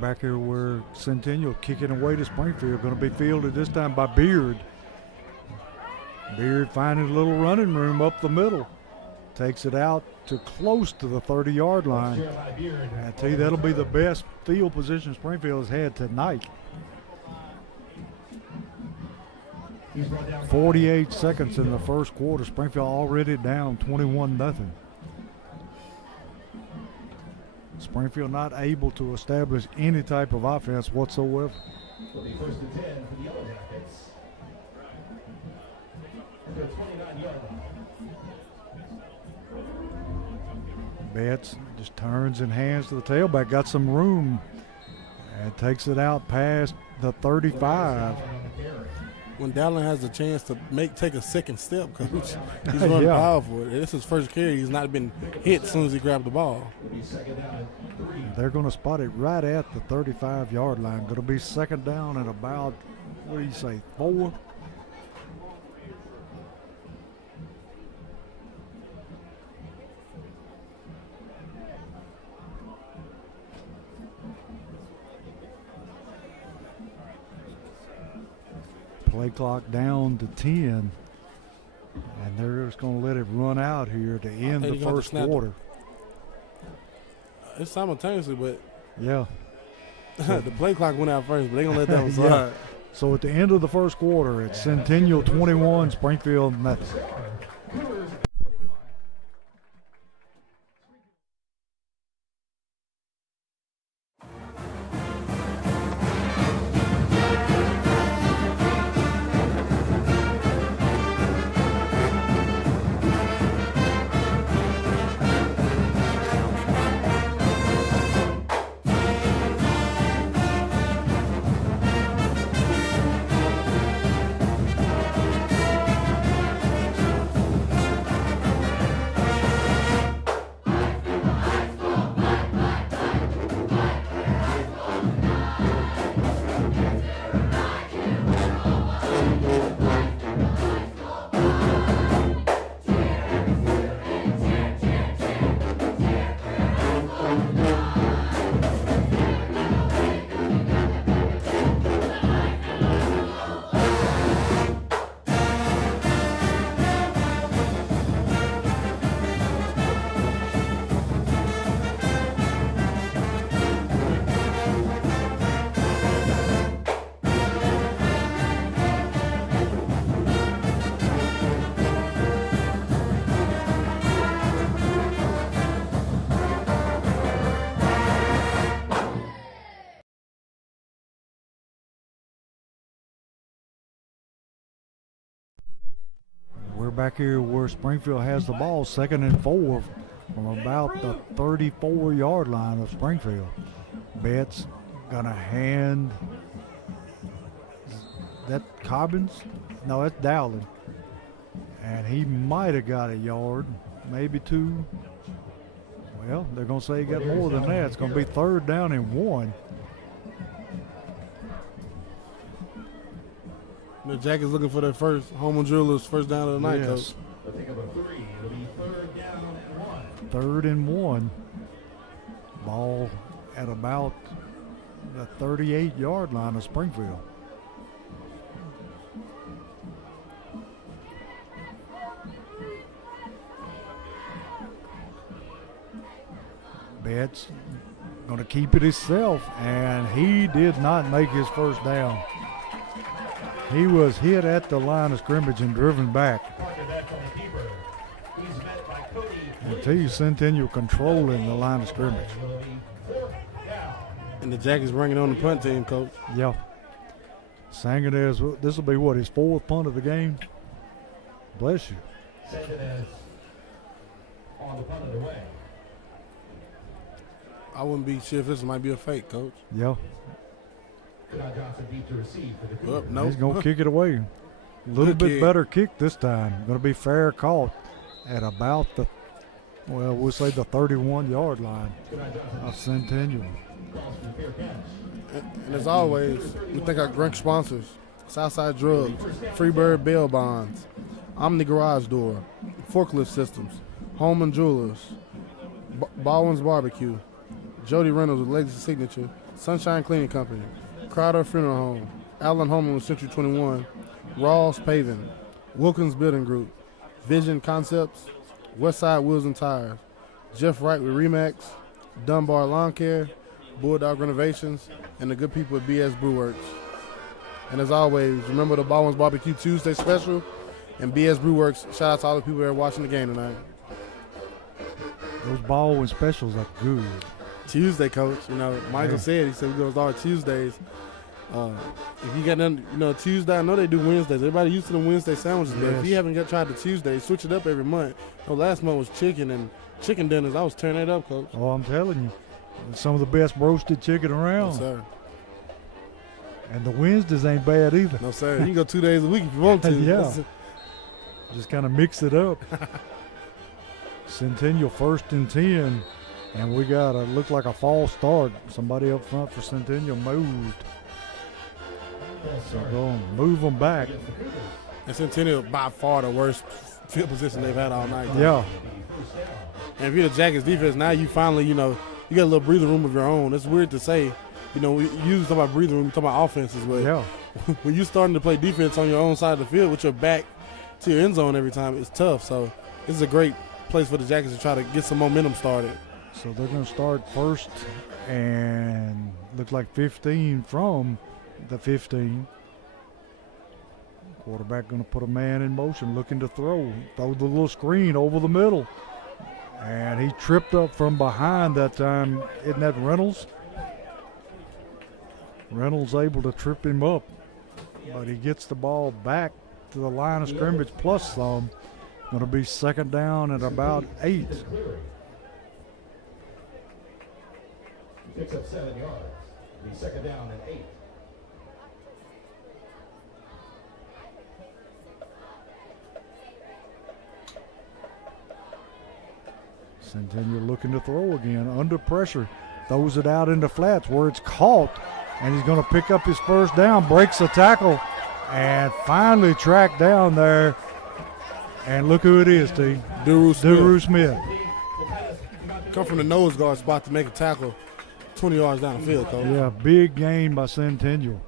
Back here where Centennial kicking away to Springfield, going to be fielded this time by Beard. Beard finding a little running room up the middle. Takes it out to close to the 30-yard line. And I tell you, that'll be the best field position Springfield has had tonight. 48 seconds in the first quarter. Springfield already down 21-0. Springfield not able to establish any type of offense whatsoever. Will be 1st and 10 for the Yellow Jackets. At their 29-yard line. Betts just turns and hands to the tailback. Got some room and takes it out past the 35. When Dallin has a chance to take a second step, coach, he's running powerful. This is his first carry. He's not been hit as soon as he grabbed the ball. They're going to spot it right at the 35-yard line. Going to be second down and about, 4? Play clock down to 10, and they're just going to let it run out here to end the first quarter. It's simultaneously, but yeah, the play clock went out first, but they're going to let that one slide. Yeah. So at the end of the first quarter, it's Centennial 21, Springfield nothing. back here where Springfield has the ball, 2nd and 4 from about the 34-yard line of Springfield. Betts gonna hand that Cobbins? No, that's Dowling. And he might have got a yard, maybe 2. Well, they're gonna say he got more than that. It's gonna be 3rd down and 1. The Jackets looking for their first Home Jewelers first down of the night, Yes. Coach. I think of a 3. It'll be 3rd down and 1. 3rd and 1. Ball at about the 38-yard line of Springfield. Betts going to keep it himself, and he did not make his first down. He was hit at the line of scrimmage and driven back. Parker, that's on the keeper. He's met by Cody. And T. Centennial controlling the line of scrimmage. Will be 4th down. And the Jackets bringing on the punt team, Coach. Yeah. Sangadez, this will be what, his 4th punt of the game? Bless you. Sangadez on the punt of the way. I wouldn't be sure if this might be a fake, Coach. Yeah. Kadon Johnson deep to receive for the Cougars. Nope. He's going to kick it away. A little Good bit kick. better kick this time. Going to be fair caught at about the, well, we'll say the 31-yard line of Centennial. Calls for the fair catch. And as always, we thank our great sponsors: Southside Drugs, Freebird Bail Bonds, Omni Garage Door, Forklift Systems, Home and Jewelers, Baldwin's Barbecue, Jody Reynolds with Legacy Signature, Sunshine Cleaning Company, Crowder Funeral Home, Allen Home with Century 21, Rawls Paving, Wilkins Building Group, Vision Concepts, Westside Wheels and Tires, Jeff Wright with Remax, Dunbar Lawn Care, Bulldog Renovations, and the good people at BS Brewworks. And as always, remember the Baldwin's Barbecue Tuesday special and BS Brewworks. Shout out to all the people that are watching the game tonight. Those Baldwin specials are good. Tuesday, Coach. You know, Michael said, he said we're going to start Tuesdays. If you got nothing, you know, Tuesday, I know they do Wednesdays. Everybody used to the Wednesday sandwiches, but if you haven't tried the Tuesday, switch it up every month. No, last month was chicken and chicken dinners. I was tearing that up, Coach. Oh, I'm telling you. Some of the best roasted chicken around. Yes, sir. And the Wednesdays ain't bad either. No, sir. You can go 2 days a week if you want to. Yeah. Just kind of mix it up. Centennial 1st and 10. And we got a look like a false start. Somebody up front for Centennial moved. So go and move them back. And Centennial by far the worst field position they've had all night. Yeah. And if you're the Jackets defense, now you finally, you know, you got a little breathing room of your own. It's weird to say. You know, we usually talk about breathing room, we talk about offenses, but Yeah. when you're starting to play defense on your own side of the field with your back to your end zone every time, it's tough. So this is a great place for the Jackets to try to get some momentum started. So they're going to start first and looks like 15 from the 15. Quarterback going to put a man in motion, looking to throw the little screen over the middle. And he tripped up from behind that time. Isn't that Reynolds? Reynolds able to trip him up, but he gets the ball back to the line of scrimmage plus some. Going to be 2nd down at about 8. Picks up 7 yards. It'll be 2nd down and 8. Centennial looking to throw again, under pressure. Throws it out into flats where it's caught, and he's going to pick up his first down, breaks the tackle, and finally tracked down there. And look who it is, T. Duru Smith. come from the nose guard spot to make a tackle 20 yards down the field, Coach. Yeah, big gain by Centennial.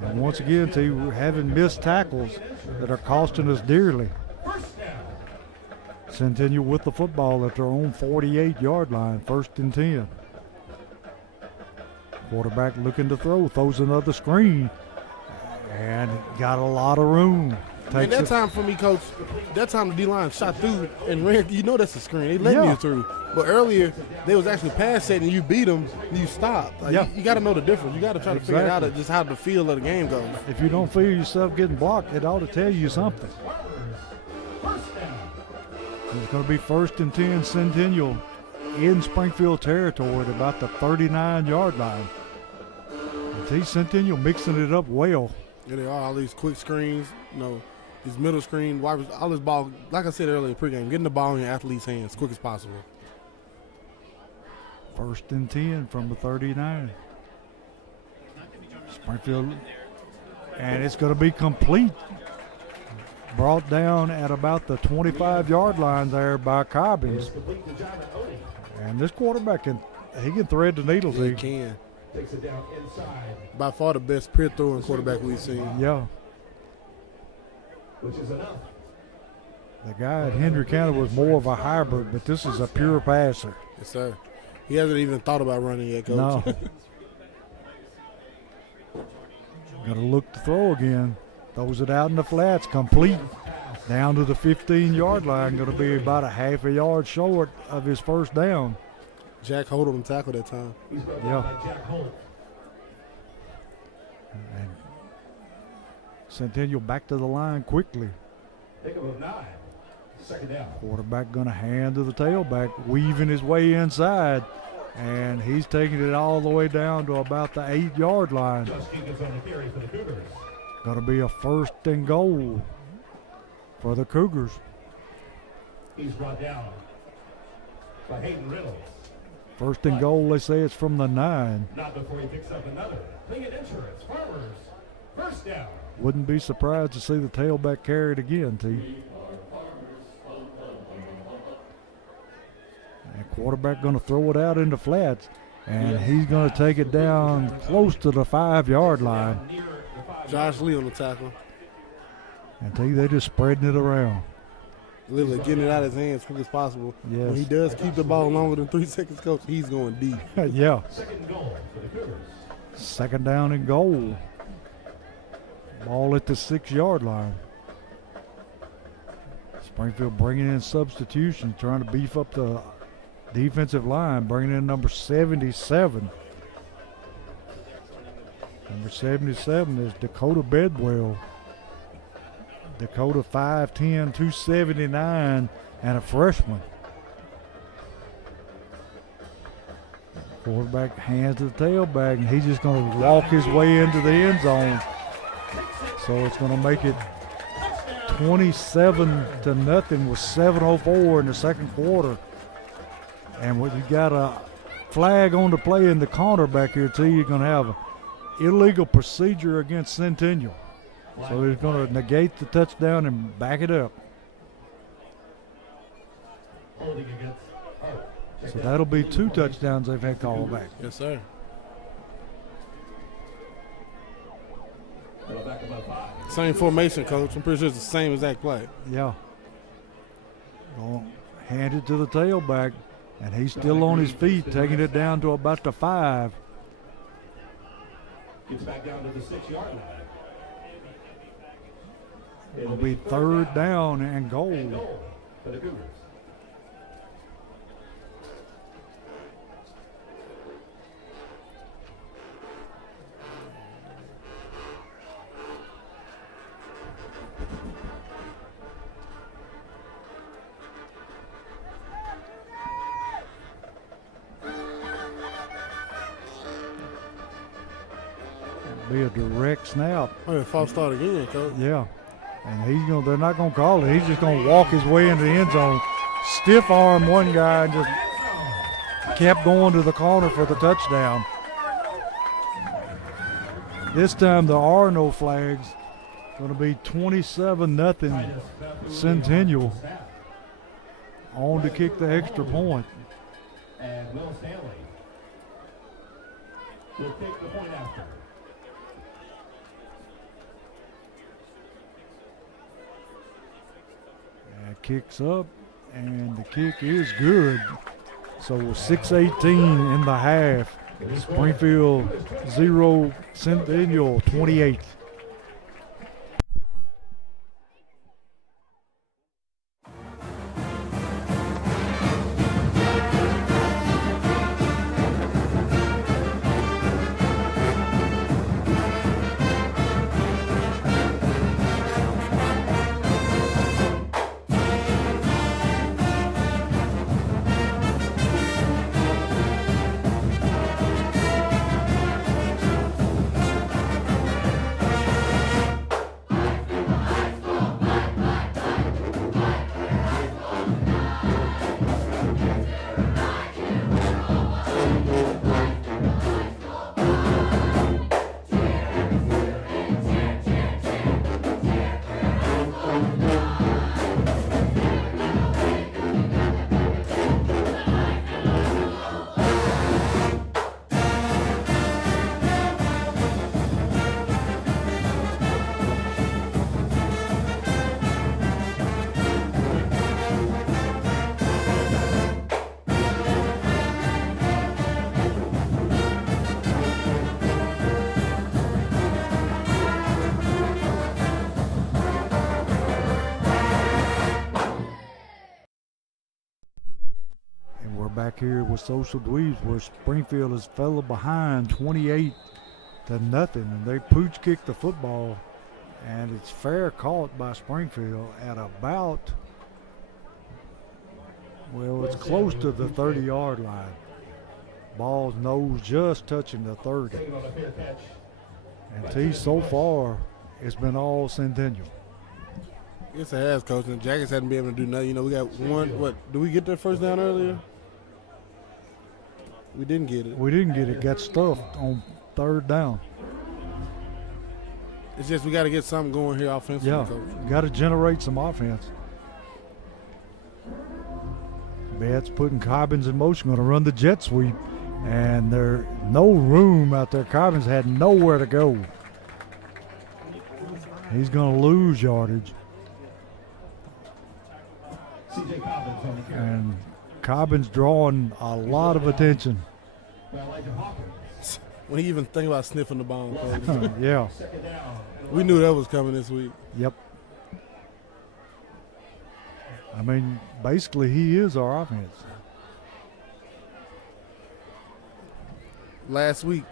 And once again, T, we're having missed tackles that are costing us dearly. Centennial with the football at their own 48-yard line, 1st and 10. Quarterback looking to throw, throws another screen, and got a lot of room. And that time for me, Coach, that time the D-line shot through and ran. You know that's a screen. They let you through. But earlier, they was actually pass setting. You beat them, you stop. Like, you got to know the difference. You got to try to figure out just how the feel of the game goes. If you don't feel yourself getting blocked, it ought to tell you something. It's going to be 1st and 10 Centennial in Springfield territory at about the 39-yard line. Centennial mixing it up well. Yeah, they are. All these quick screens, these middle screen, all this ball. Like I said earlier, pregame, getting the ball in your athlete's hands as quick as possible. 1st and 10 from the 39. Springfield, and it's going to be complete. Brought down at about the 25-yard line there by Cobbins. And this quarterback can thread the needle. He can. Takes it down inside. By far the best pure throwing quarterback we've seen. Yeah. Which is enough. The guy at Henry County was more of a hybrid, but this is a pure passer. Yes, sir. He hasn't even thought about running yet, Coach. No. Got to look to throw again. Throws it out in the flats, complete. Down to the 15-yard line. Going to be about a half a yard short of his first down. Jack Holt on the tackle that time. Yeah. And Centennial back to the line quickly. Pick up of 9. 2nd down. Quarterback going to hand to the tailback, weaving his way inside. And he's taking it all the way down to about the 8-yard line. Going to be a 1st and goal for the Cougars. He's brought down by Hayden Reynolds. 1st and goal, they say it's from the 9. Not before he picks up another. Plinkett Insurance, Farmers, 1st down. Wouldn't be surprised to see the tailback carry it again, T. And quarterback going to throw it out in the flats, and he's going to take it down close to the 5-yard line. Josh Lee on the tackle. And T, they're just spreading it around. Literally getting it out of his hands as quick as possible. Yes. When he does keep the ball longer than 3 seconds, Coach, he's going deep. Yeah. 2nd goal for the Cougars. 2nd down and goal. Ball at the 6-yard line. Springfield bringing in substitutions, trying to beef up the defensive line, bringing in number 77. Number 77 is Dakota Bedwell. Dakota 5'10", 279, and a freshman. Quarterback hands to the tailback, and he's just going to walk his way into the end zone. So it's going to make it 27-0 with 7:04 in the 2nd quarter. And when you got a flag on the play in the corner back here, too, you're going to have an illegal procedure against Centennial. So he's going to negate the touchdown and back it up. So that'll be 2 touchdowns they've had called back. Yes, sir. Same formation, Coach. I'm pretty sure it's the same exact play. Yeah. Going to hand it to the tailback, and he's still on his feet, taking it down to about the 5. Gets back down to the 6-yard line. It'll be 3rd down and goal. For the Cougars. Be a direct snap. Oh, false start again, Coach. Yeah. And they're not going to call it. He's just going to walk his way into the end zone. Stiff arm one guy and just kept going to the corner for the touchdown. This time there are no flags. Going to be 27-0 Centennial on to kick the extra point. And Will Stanley will take the point after. Kicks up, and the kick is good. So 6:18 in the half. Springfield 0, Centennial 28. back here with Social Dweebs where Springfield is fell behind 28-0, and they pooch kick the football, and it's fair caught by Springfield at about, well, it's close to the 30-yard line. Ball's nose just touching the 30. And T, so far, it's been all Centennial. Yes, it has, Coach. And the Jackets hadn't been able to do nothing. You know, we got one. What? Did we get that first down earlier? We didn't get it. We didn't get it. Got stuffed on 3rd down. It's just we got to get something going here offensively, Yeah, Coach. got to generate some offense. Betts putting Cobbins in motion, going to run the jet sweep. And there's no room out there. Cobbins had nowhere to go. He's going to lose yardage. And Cobbins drawing a lot of attention. When he even think about sniffing the ball, Coach. Yeah. We knew that was coming this week. Yep. I mean, basically, he is our offense. Last week,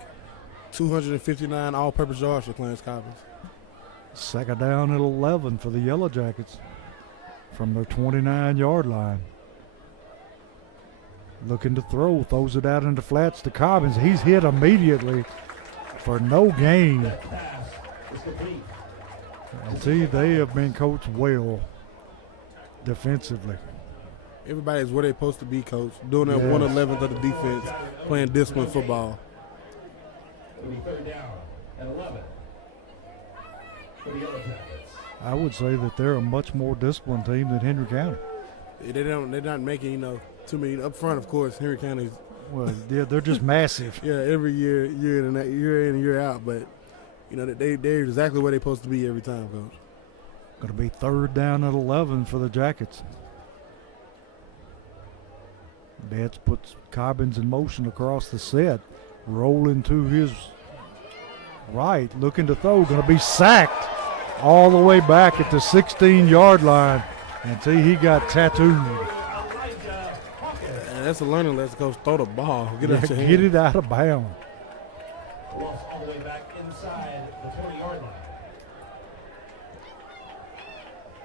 259 all-purpose yards for Clarence Cobbins. 2nd down at 11 for the Yellow Jackets from their 29-yard line. Looking to throw, throws it out into flats to Cobbins. He's hit immediately for no gain. And see, they have been coached well defensively. Everybody's where they're supposed to be, Coach. Doing that Yes. 1/11th of the defense, playing disciplined football. 3rd down and 11 for the Yellow Jackets. I would say that they're a much more disciplined team than Henry County. They're not making, too many up front. Of course, Henry County's Well, yeah, they're just massive. every year in and year out. But they're exactly where they're supposed to be every time, Coach. Going to be 3rd down at 11 for the Jackets. Betts puts Cobbins in motion across the set, rolling to his right, looking to throw, going to be sacked all the way back at the 16-yard line until he got tattooed. And that's a learning lesson, Coach. Throw the ball. Get it out your hand. Get it out of bounds. Lost all the way back inside the 20-yard line.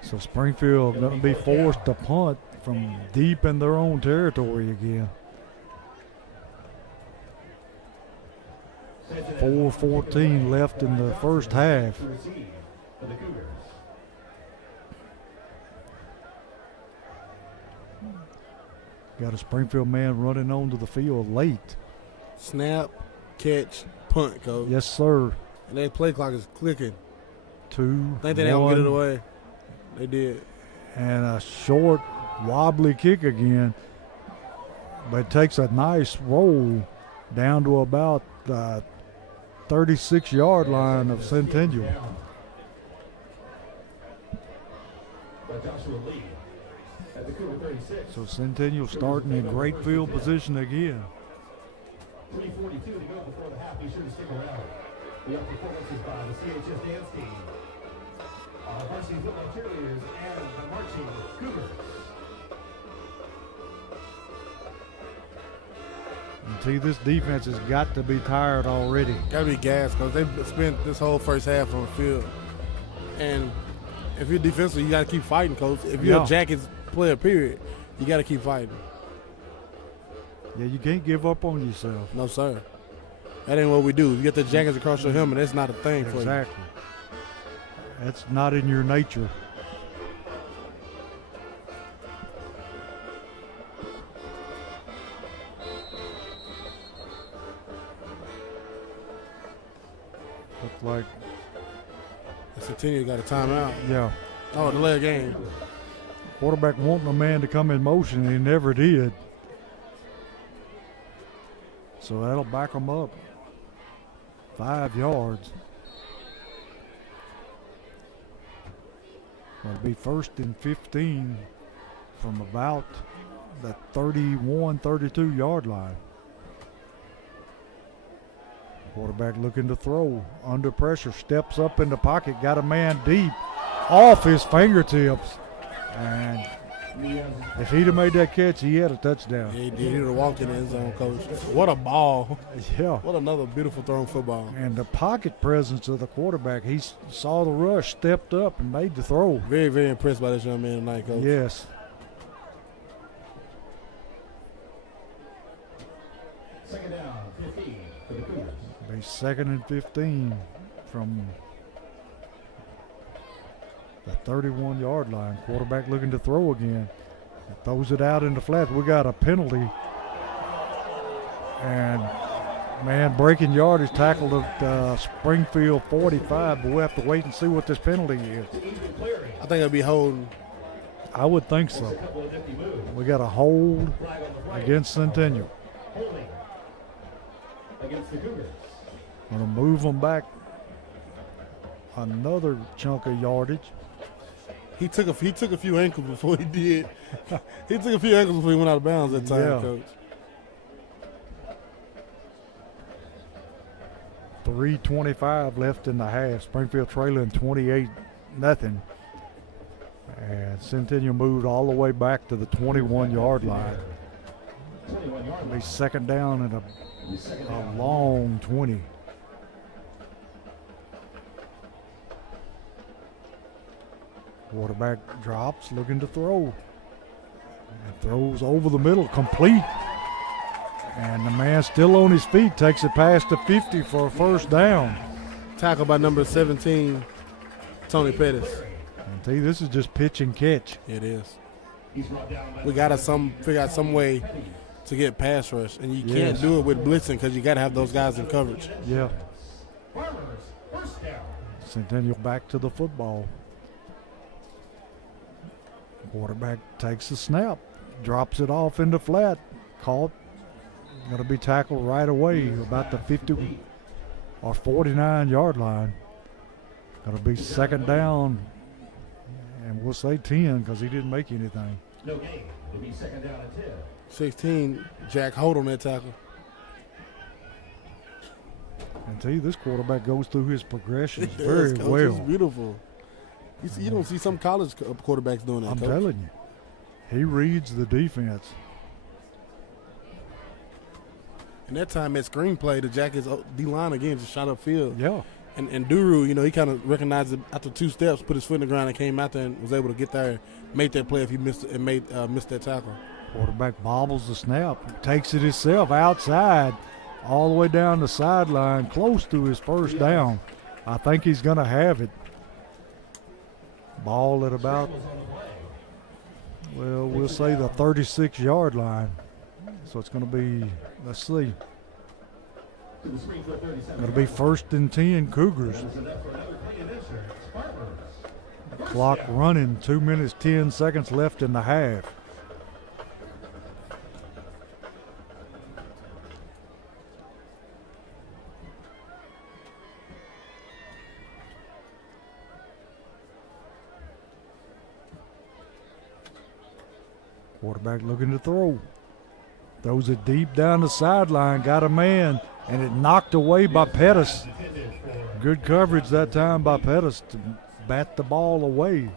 So Springfield going to be forced to punt from deep in their own territory again. 4:14 left in the first half. To receive for the Cougars. Got a Springfield man running onto the field late. Snap, catch, punt, Coach. Yes, sir. And their play clock is clicking. 2, Think they don't get it 1, away. They did. and a short, wobbly kick again. But it takes a nice roll down to about the 36-yard line of Centennial. By Joshua Lee at the Cougar 36. So Centennial starting in great field position again. 3:42 to go before the half. Be sure to stick around. We have performances by the CHS dance team, varsity football cheerleaders, and the marching Cougars. And see, this defense has got to be tired already. Got to be gassed because they've spent this whole first half on the field. And if you're defensive, you got to keep fighting, Coach. If you're Yeah. a Jackets player, period, you got to keep fighting. Yeah, you can't give up on yourself. No, sir. That ain't what we do. You get the Jackets across your helmet, that's not a thing for you. Exactly. That's not in your nature. Looks like, Centennial got a timeout. yeah, Oh, delay of game. quarterback wanting a man to come in motion, and he never did. So that'll back them up 5 yards. It'll be 1st and 15 from about the 31, 32-yard line. Quarterback looking to throw, under pressure, steps up in the pocket, got a man deep, off his fingertips, and If he'd have made that catch, he had a touchdown. Yeah, he did. He'd have walked in the end zone, Coach. What a ball. Yeah. What another beautiful thrown football. And the pocket presence of the quarterback, he saw the rush, stepped up, and made the throw. Very, very impressed by this young man tonight, Coach. Yes. Second down, 15 for the Cougars. Be 2nd and 15 from the 31-yard line. Quarterback looking to throw again. Throws it out in the flat. We got a penalty. And, man, breaking yardage tackled at Springfield 45, but we'll have to wait and see what this penalty is. I think it'll be holding. I would think so. We got a hold against Centennial. Holding against the Cougars. Going to move them back another chunk of yardage. He took a few ankles before he did. He took a few ankles before he went out of bounds that time, Yeah. Coach. 3:25 left in the half. Springfield trailing 28-0. And Centennial moved all the way back to the 21-yard line. 21-yard Be line. 2nd down and a long 20. Quarterback drops, looking to throw. And throws over the middle, complete. And the man still on his feet, takes it past the 50 for a first down. Tackled by number 17, Tony Pettis. And see, this is just pitch and catch. It is. He's brought down by We got to figure out some way to get pass rush, and you can't Yes. do it with blitzing because you got to have those guys in coverage. Yeah, Farmers. First down. Centennial back to the football. Quarterback takes the snap, drops it off in the flat, caught. Going to be tackled right away about the 50 or 49-yard line. Going to be 2nd down, and we'll say 10 because he didn't make anything. No gain. It'll be second down and 10. 16, Jack Holt on that tackle. And tell you, this quarterback goes through his progressions It does, very Coach. well. It's beautiful. You don't see some college quarterbacks doing that, I'm Coach. telling you, he reads the defense. And that time at screenplay, the Jackets D-line again just shot upfield. Yeah. And Duru, he kind of recognized it after 2 steps, put his foot in the ground and came out there and was able to get there and make that play if he missed that tackle. Quarterback bobbles the snap, takes it himself outside, all the way down the sideline, close to his first down. I think he's going to have it. Ball at about, well, we'll say the 36-yard line. So it's going to be, let's see, To the Springfield 37. going to be 1st and 10 Cougars. That is enough for another clean insurance. Farmers. Clock running, 2 minutes, 10 seconds left in the half. Quarterback looking to throw. Throws it deep down the sideline, got a man, and it knocked away by Pettis. Good coverage that time by Pettis to bat the ball away.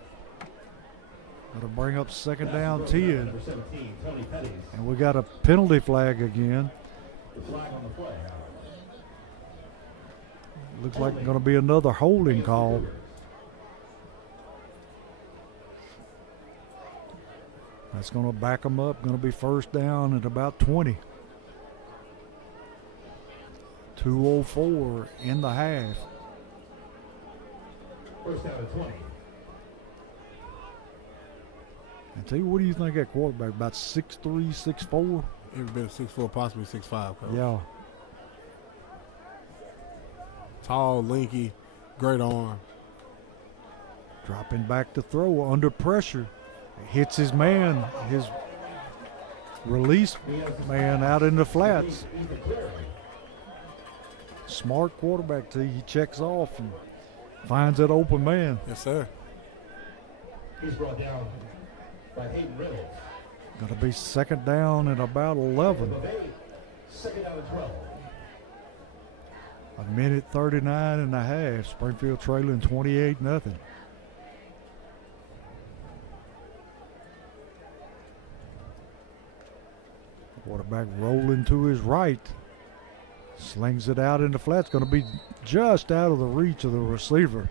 That'll bring up 2nd down 10. Number 17, Tony Pettis. And we got a penalty flag again. The flag on the play. Looks like it's going to be another holding call. That's going to back them up. Going to be 1st down at about 20. 2:04 in the half. First down and 20. And tell you, what do you think that quarterback? About 6'3", 6'4"? Every bit of 6'4", possibly 6'5". Coach. Yeah. Tall, lanky, great arm. Dropping back to throw under pressure. Hits his man, his release man out in the flats. Smart quarterback too. He checks off and finds that open man. Yes, sir. He's brought down by Hayden Reynolds. Going to be 2nd down and about 11. Second down and 12. A minute 39 and a half. Springfield trailing 28-0. Quarterback rolling to his right. Slings it out in the flat. It's going to be just out of the reach of the receiver.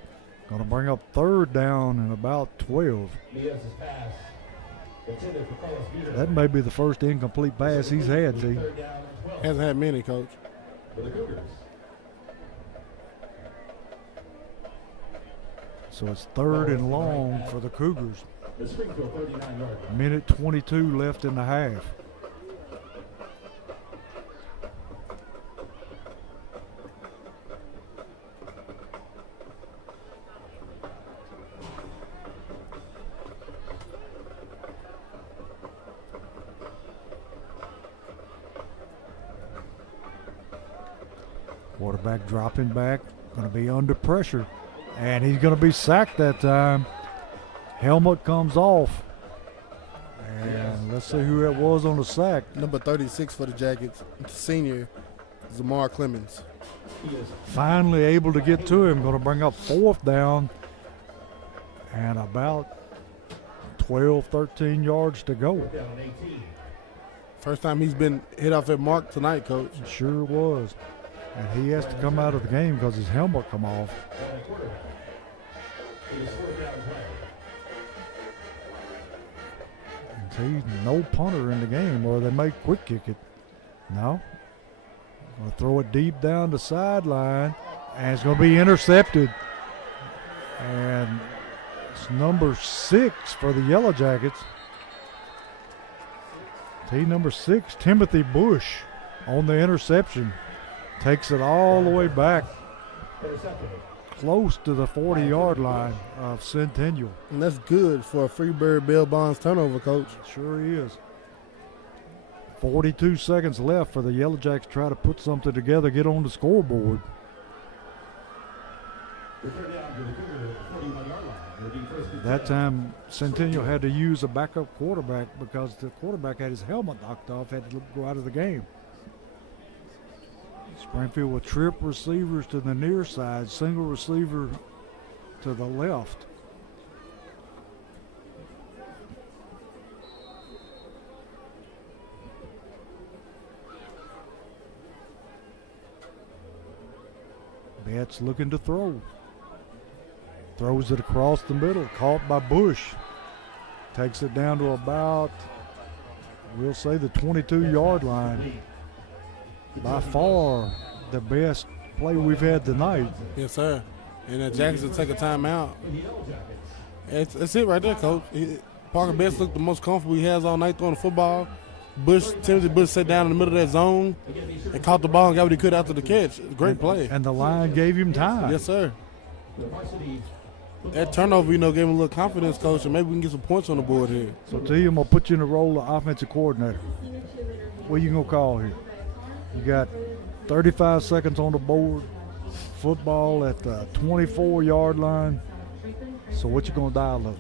Going to bring up 3rd down and about 12. That may be the first incomplete pass he's had, T. Hasn't had many, Coach. So it's 3rd and long for the Cougars. Minute 22 left in the half. Quarterback dropping back, going to be under pressure, and he's going to be sacked that time. Helmet comes off, and let's see who that was on the sack. Number 36 for the Jackets, senior, Zamar Clemens. Finally able to get to him, going to bring up 4th down and about 12, 13 yards to go. First time he's been hit off that mark tonight, Coach. It sure was. And he has to come out of the game because his helmet come off. And he's no punter in the game, or they may quick kick it. No. Going to throw it deep down the sideline, and it's going to be intercepted. And it's number 6 for the Yellow Jackets. Number 6, Timothy Bush, on the interception. Takes it all the way back close to the 40-yard line of Centennial. And that's good for a Freebird Bell Bonds turnover, Coach. It sure is. 42 seconds left for the Yellow Jacks to try to put something together, get on the scoreboard. That time, Centennial had to use a backup quarterback because the quarterback had his helmet knocked off, had to go out of the game. Springfield with trip receivers to the near side, single receiver to the left. Betts looking to throw. Throws it across the middle, caught by Bush. Takes it down to about, we'll say, the 22-yard line. By far the best play we've had tonight. Yes, sir. And the Jackets will take a timeout. That's it right there, Coach. Parker Betts looked the most comfortable he has all night throwing the football. Timothy Bush sat down in the middle of that zone and caught the ball and got what he could after the catch. Great play. And the line gave him time. Yes, sir. That turnover, gave him a little confidence, Coach, and maybe we can get some points on the board here. So, T, I'm going to put you in the role of offensive coordinator. What are you going to call here? You got 35 seconds on the board, football at the 24-yard line. So what you going to dial up?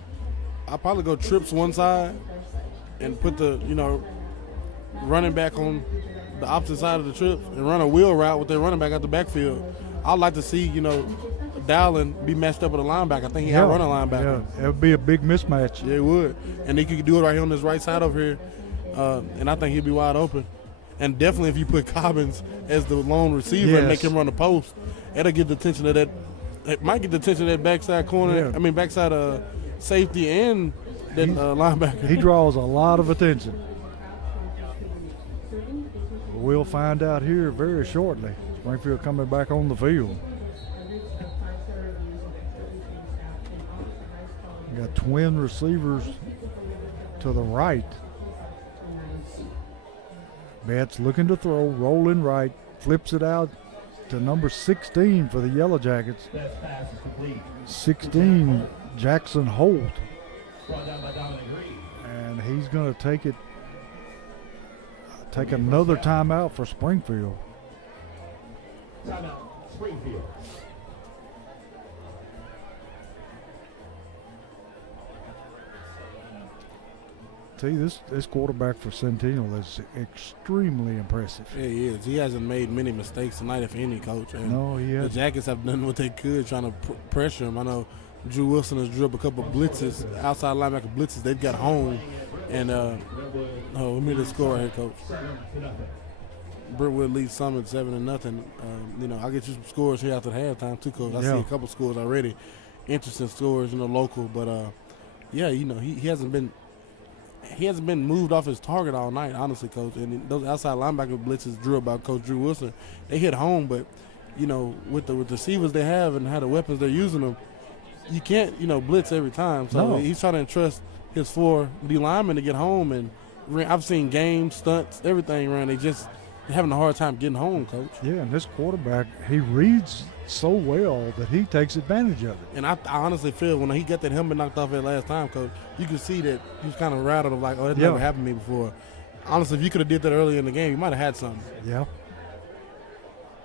I'll probably go trips one side and put the, running back on the opposite side of the trips and run a wheel route with their running back out the backfield. I'd like to see, Dowling be matched up with a linebacker. I think he outrun a linebacker. Yeah, it would be a big mismatch. Yeah, it would. And he could do it right here on this right side over here. And I think he'd be wide open. And definitely if you put Cobbins as the lone receiver and make him run the post, it'll get the attention of that. It might get the attention of that backside corner. Yeah. Backside safety and that linebacker. He draws a lot of attention. We'll find out here very shortly. Springfield coming back on the field. We got twin receivers to the right. Betts looking to throw, rolling right, flips it out to number 16 for the Yellow Jackets. 16, Jackson Holt. And he's going to take another timeout for Springfield. Timeout, Springfield. This quarterback for Centennial is extremely impressive. Yeah, he is. He hasn't made many mistakes tonight, if any, Coach. And no, he hasn't. The Jackets have done what they could trying to pressure him. I know Drew Wilson has drilled a couple of blitzes, outside linebacker blitzes. They've got home, And we made the score right here, Coach. Brentwood leads Summit 7-0. I'll get you some scores here after the halftime too, Coach. I see a couple scores already, interesting scores, local. But he hasn't been moved off his target all night, honestly, Coach. And those outside linebacker blitzes drilled by Coach Drew Wilson, they hit home. But with the receivers they have and how the weapons they're using them, you can't blitz every time. So he's trying to entrust his 4 D linemen to get home. And I've seen games, stunts, everything run. They're having a hard time getting home, Coach. Yeah, and this quarterback, he reads so well that he takes advantage of it. And I honestly feel when he got that helmet knocked off that last time, Coach, you could see that he was kind of rattled of like, oh, that never happened to me before. Honestly, if you could have did that earlier in the game, you might have had something. Yeah.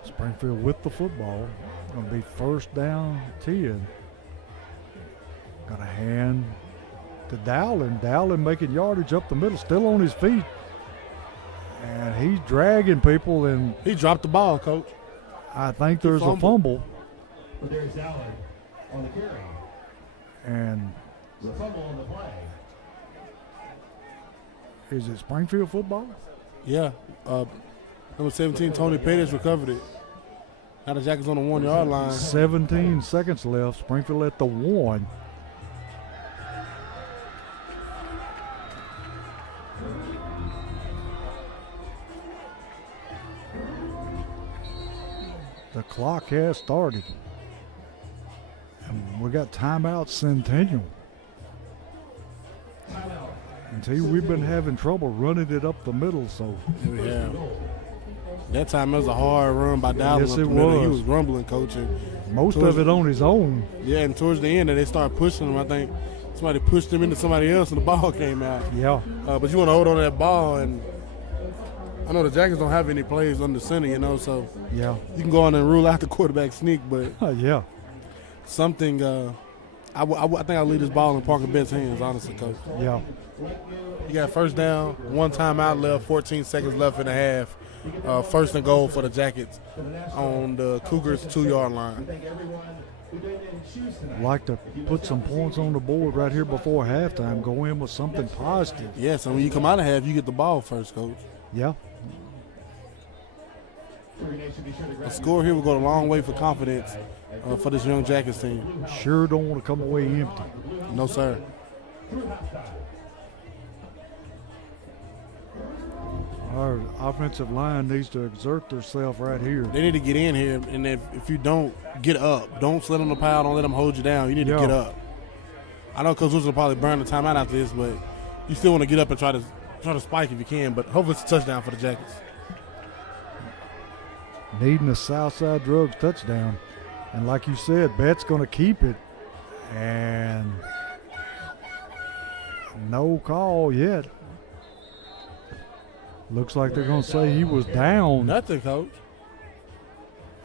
Springfield with the football. Going to be first down 10. Got a hand to Dowling. Dowling making yardage up the middle, still on his feet. And he's dragging people, and he dropped the ball, Coach. I think there's a fumble. But there's Allen on the carry. And the fumble on the play. Is it Springfield football? Yeah. Number 17, Tony Pettis recovered it. Now the Jackets on the 1 yard line. 17 seconds left. Springfield at the 1. The clock has started. And we got timeout Centennial. Until we've been having trouble running it up the middle, so. Yeah. That time it was a hard run by Dowling. Yes, it was. He was rumbling, Coach. Most of it on his own. Yeah, and towards the end, they started pushing him. I think somebody pushed him into somebody else, and the ball came out. Yeah. But you want to hold on to that ball, and I know the Jackets don't have any plays under center, so yeah, you can go on and rule out the quarterback sneak, but yeah, something. I think I'll leave this ball in Parker Bett's hands, honestly, Coach. Yeah. You got first down, 1 timeout left, 14 seconds left in the half. First and goal for the Jackets on the Cougars' 2 yard line. Like to put some points on the board right here before halftime. Go in with something positive. Yes, and when you come out of half, you get the ball first, Coach. Yeah. A score here will go a long way for confidence for this young Jackets team. Sure don't want to come away empty. No, sir. Our offensive line needs to exert themselves right here. They need to get in here, and if you don't, get up. Don't sit on the pile. Don't let them hold you down. You need to get up. I know Coach Wilson will probably burn the timeout after this, but you still want to get up and try to spike if you can. But hopefully it's a touchdown for the Jackets. Needing a Southside Drugs touchdown. And like you said, Bett's going to keep it. And no call yet. Looks like they're going to say he was down. Nothing, Coach.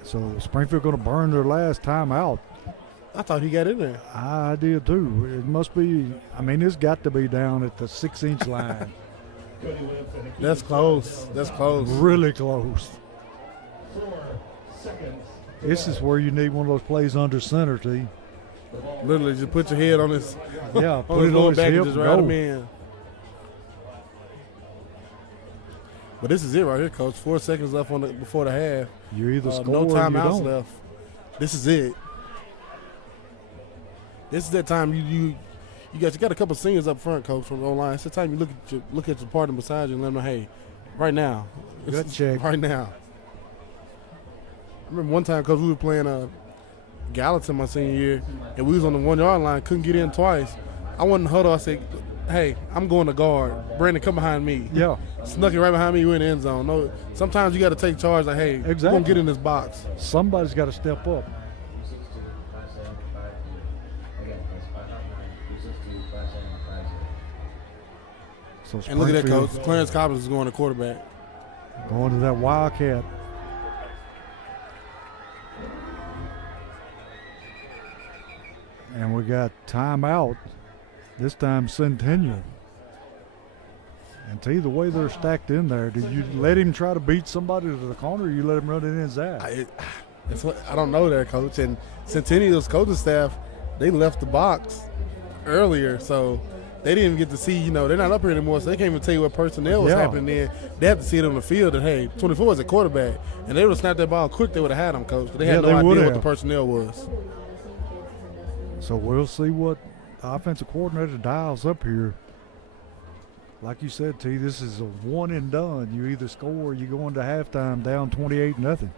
So Springfield going to burn their last time out. I thought he got in there. I did too. It must be, it's got to be down at the 6-inch line. That's close. That's close. Really close. 4 seconds. This is where you need one of those plays under center, T. Literally, just put your head on his put on his it on lower his back hip and just and ride go. him in. But this is it right here, Coach. 4 seconds left before the half. You either score no or you timeouts don't. left. This is it. This is that time you got a couple seniors up front, Coach, from the O-line. It's the time you look at your partner beside you and let them know, hey, right now. Gut check. Right now. I remember one time, Coach, we were playing Gallatin my senior year, and we was on the 1 yard line, couldn't get in twice. I went in the huddle, I said, hey, I'm going to guard. Brandon, come behind me. Yeah. Snuck it right behind me, you in the end zone. No, sometimes you got to take charge, like, hey, we're going to get in this box. Somebody's got to step up. So And look at that, Coach. Clarence Cobbins is going to quarterback. Going to that Wildcat. And we got timeout. This time Centennial. And tell you the way they're stacked in there, do you let him try to beat somebody to the corner, or you let him run it in Zach? I don't know that, Coach. And Centennial's coaching staff, they left the box earlier, so they didn't even get to see, you know, they're not up here anymore, so they can't even tell you what personnel was happening then. They have to see it on the field that, hey, 24 is a quarterback. And they would have snapped that ball quick, they would have had him, Coach. But they had no idea what the personnel was. So we'll see what the offensive coordinator dials up here. Like you said, T, this is a one and done. You either score or you go into halftime down 28-0.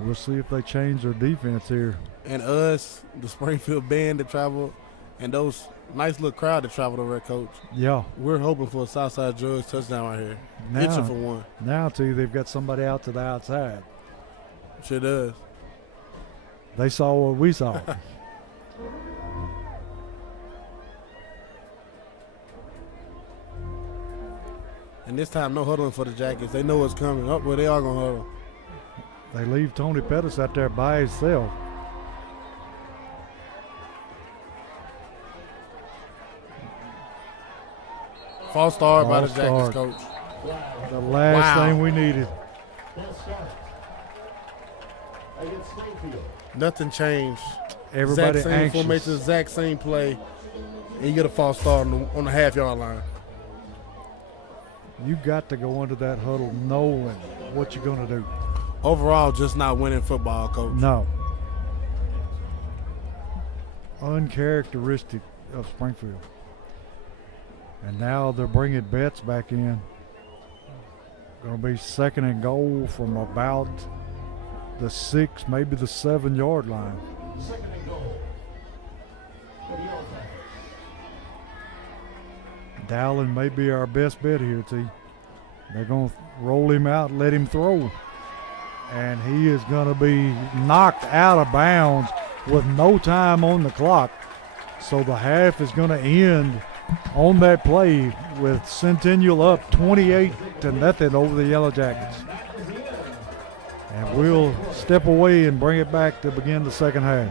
We'll see if they change their defense here. And us, the Springfield band that traveled, and those nice little crowd that traveled over there, Coach. Yeah. We're hoping for a Southside Drugs touchdown right here. Itching for one. Now, T, they've got somebody out to the outside. Sure does. They saw what we saw. And this time, no huddling for the Jackets. They know what's coming. Oh, well, they are going to huddle. They leave Tony Pettis out there by himself. False start by the False Jackets, start. Coach. The last thing we needed. Against Springfield. Nothing changed. Everybody exact same anxious. formation, exact same play, and you get a false start on the half-yard line. You got to go into that huddle knowing what you're going to do. Overall, just not winning football, Coach. No. Uncharacteristic of Springfield. And now they're bringing Betts back in. Going to be 2nd and goal from about the 6, maybe the 7-yard line. 2nd and goal. For the Yellow Jackets. Dowling may be our best bet here, T. They're going to roll him out and let him throw. And he is going to be knocked out of bounds with no time on the clock. So the half is going to end on that play with Centennial up 28-0 over the Yellow Jackets. And we'll step away and bring it back to begin the second half.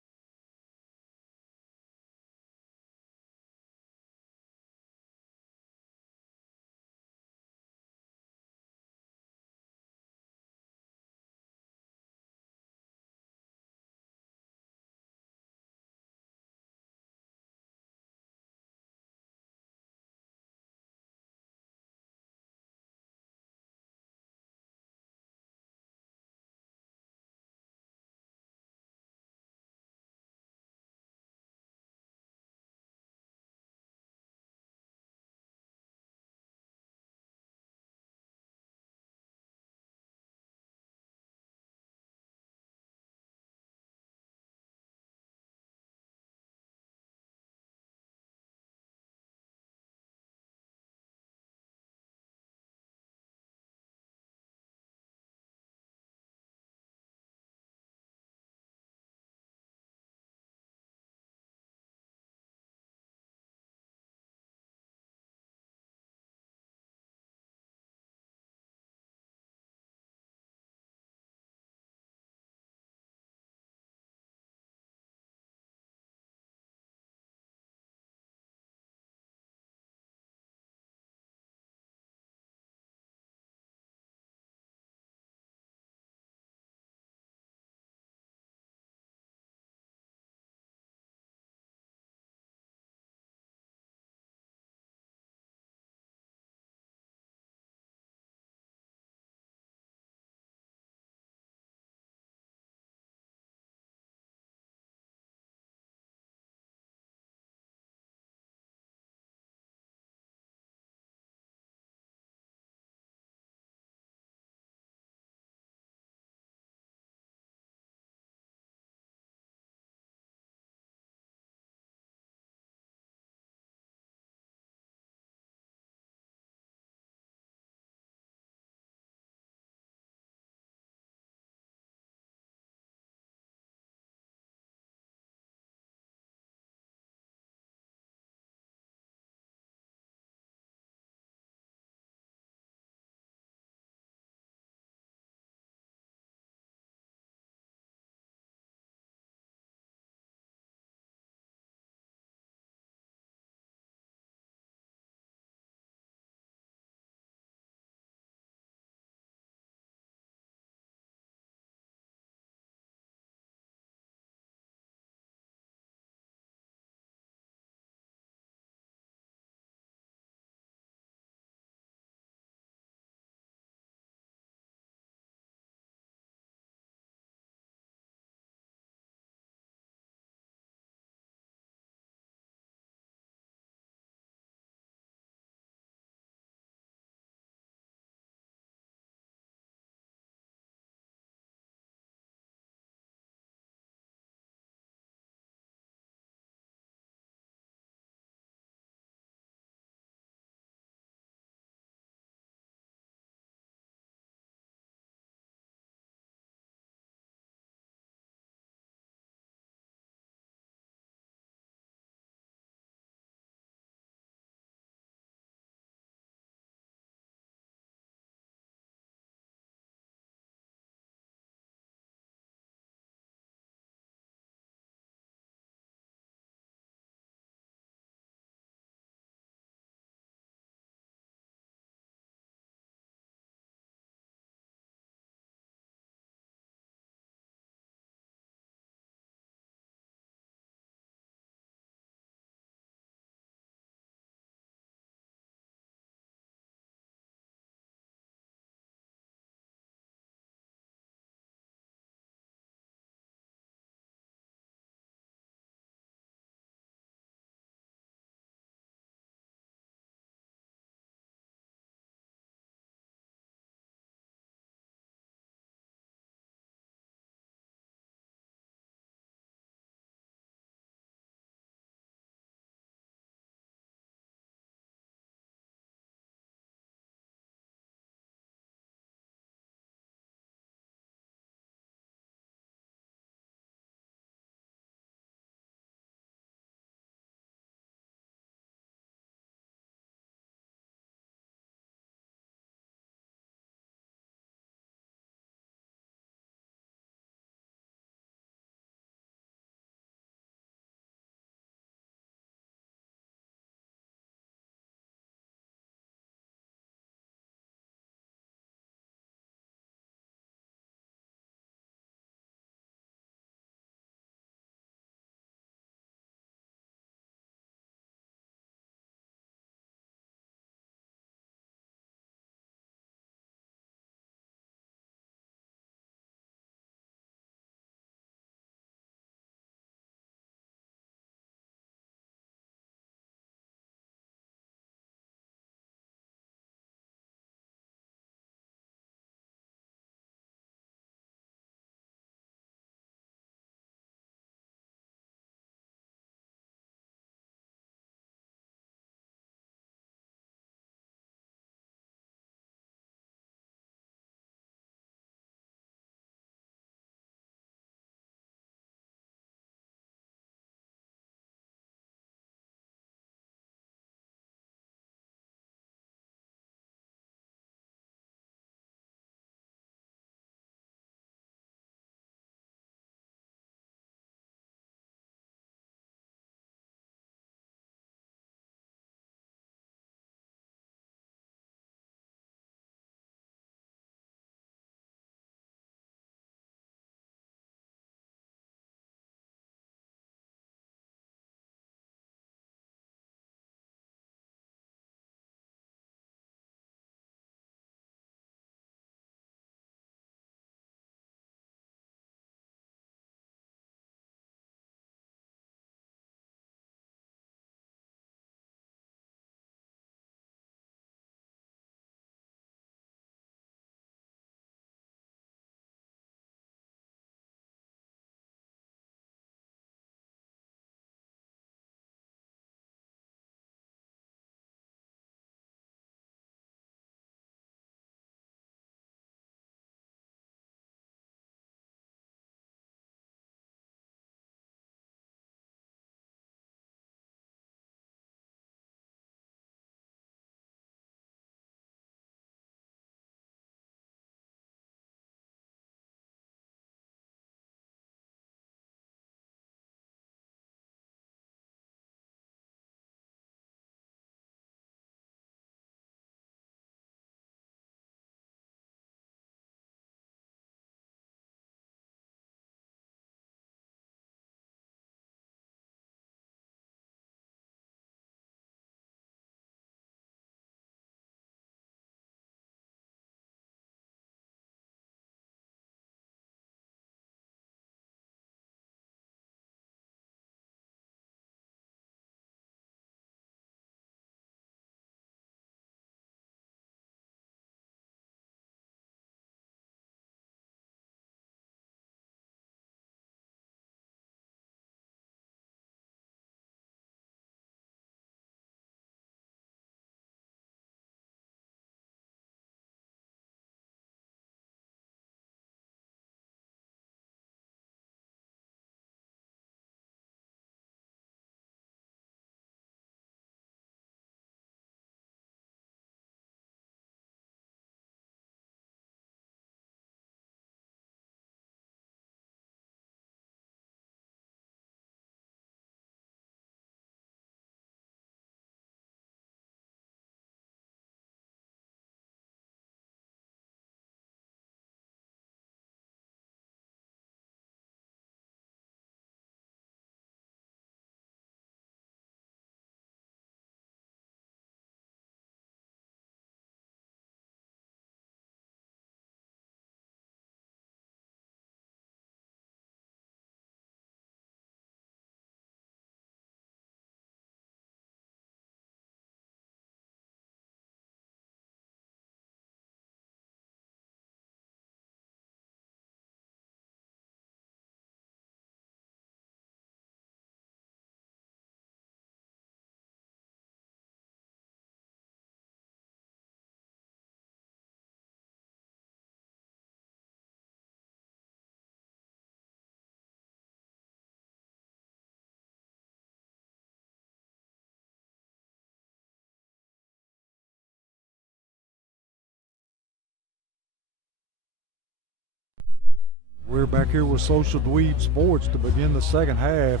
We're back here with Social Dweeb Sports to begin the second half,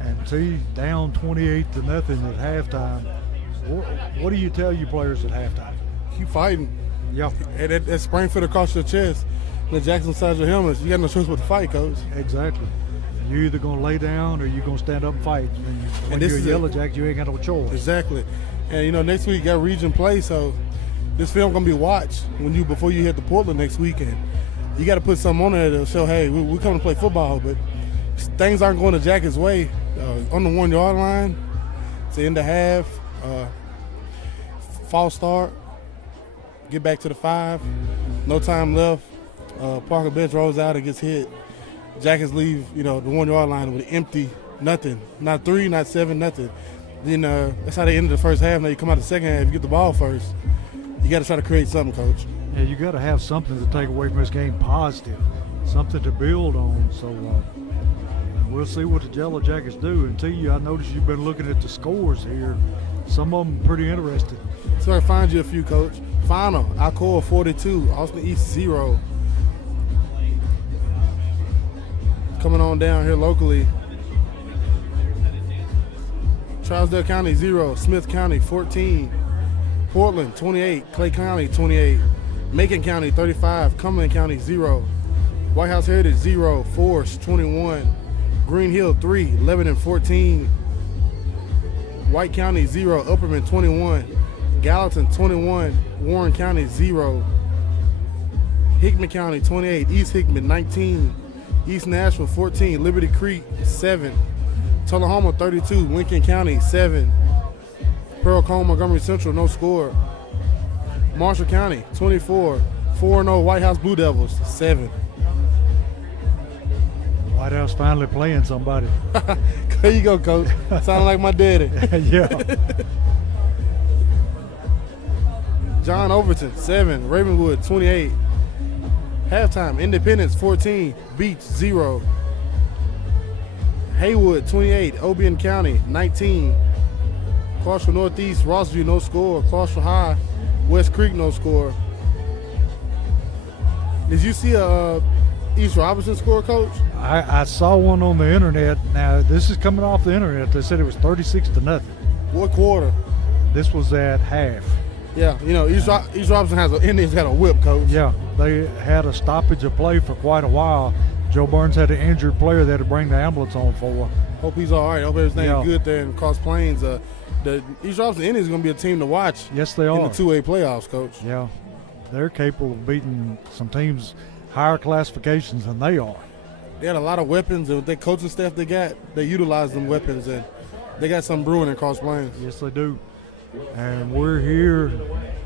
and T down 28-0 at halftime. What do you tell your players at halftime? Keep fighting. Yeah, And that Springfield across your chest, and the Jackson side your helmets, you got no choice but to fight, Coach. exactly. You're either gonna lay down or you're gonna stand up and fight. And when this you're a is Yellow Jack, you ain't got no choice. Exactly. And you know, next week you got region play, so this film gonna be watched before you hit the Portland next weekend. You got to put something on there to show, hey, we come to play football, but things aren't going the Jackets' way. On the 1 yard line, it's the end of half, false start, get back to the 5, no time left. Parker Bench rolls out and gets hit. Jackets leave, the 1 yard line with empty, nothing, not 3, not 7, nothing. Then that's how they ended the first half. Now you come out the second half, you get the ball first. You got to try to create something, Coach. Yeah, you got to have something to take away from this game positive, something to build on. So we'll see what the Yellow Jackets do. And T, I noticed you've been looking at the scores here. Some of them pretty interesting. So I find you a few, Coach. Final, Alcoa 42, Austin East 0. Coming on down here locally. Trousdale County 0, Smith County 14, Portland 28, Clay County 28, Macon County 35, Cumberland County 0, White House Heritage 0, Forest 21, Green Hill 3, Lebanon 14, White County 0, Upperman 21, Gallatin 21, Warren County 0, Hickman County 28, East Hickman 19, East Nashville 14, Liberty Creek 7, Tullahoma 32, Lincoln County 7, Pearl Cone, Montgomery Central no score, Marshall County 24, 4-0 White House Blue Devils 7. White House finally playing somebody. There you go, Coach. Sounding like my daddy. Yeah. John Overton 7, Ravenwood 28. Halftime, Independence 14, Beach 0. Haywood 28, Obion County 19. Clarksville Northeast, Rossview no score. Clarksville High, West Creek no score. Did you see a East Robinson score, Coach? I saw one on the internet. Now this is coming off the internet. They said it was 36-0. What quarter? This was at half. Yeah, East Robinson Indians had a whip, Coach. Yeah, they had a stoppage of play for quite a while. Joe Burns had an injured player they had to bring the ambulance on for. Hope he's all right. Hope everything's Yeah. good there in Cross Plains. The East Robinson Indians are going to be a team to watch. Yes, they in are. the 2A playoffs, Coach. Yeah, they're capable of beating some teams higher classifications than they are. They had a lot of weapons, and with their coaching staff they utilize them weapons, and they got some brewing in Cross Plains. Yes, they do. And we're here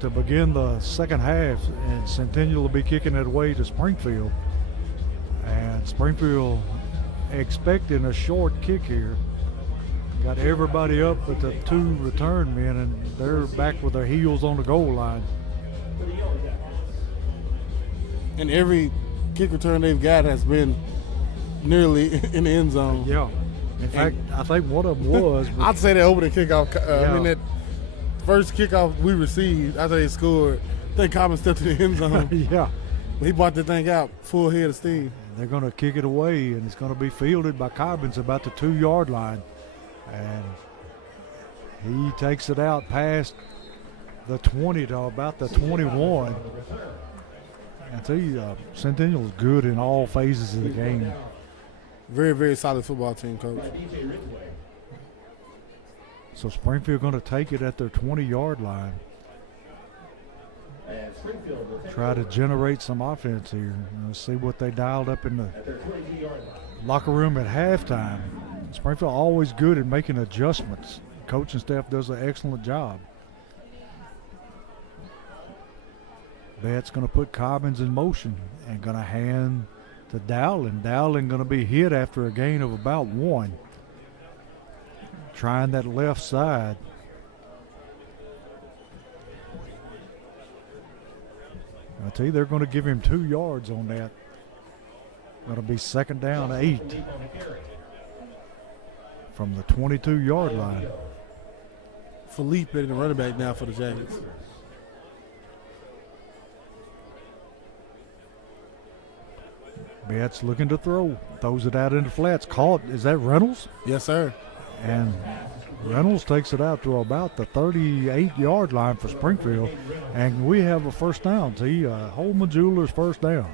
to begin the second half, and Centennial will be kicking it away to Springfield. And Springfield expecting a short kick here. Got everybody up but the 2 return men, and they're back with their heels on the goal line. And every kick return they've got has been nearly in the end zone. Yeah. In fact, I think one of them was. I'd say that opening kickoff. Yeah. That first kickoff we received after they scored, I think Cobbin stepped in the end zone. Yeah. He brought the thing out full head of steam. They're going to kick it away, and it's going to be fielded by Cobbins about the 2 yard line. And he takes it out past the 20 to about the 21. I tell you, Centennial is good in all phases of the game. Very, very solid football team, Coach. So Springfield going to take it at their 20 yard line. Try to generate some offense here. Let's see what they dialed up in the locker room at halftime. Springfield always good at making adjustments. Coaching staff does an excellent job. Betts going to put Cobbins in motion and going to hand to Dowling. Dowling going to be hit after a gain of about 1. Trying that left side. I tell you, they're going to give him 2 yards on that. Going to be 2nd down 8 from the 22 yard line. Felipe in the running back now for the Jackets. Betts looking to throw. Throws it out into flats. Caught. Is that Reynolds? Yes, sir. And Reynolds takes it out to about the 38-yard line for Springfield. And we have a first down, T. Holman Jewelers first down.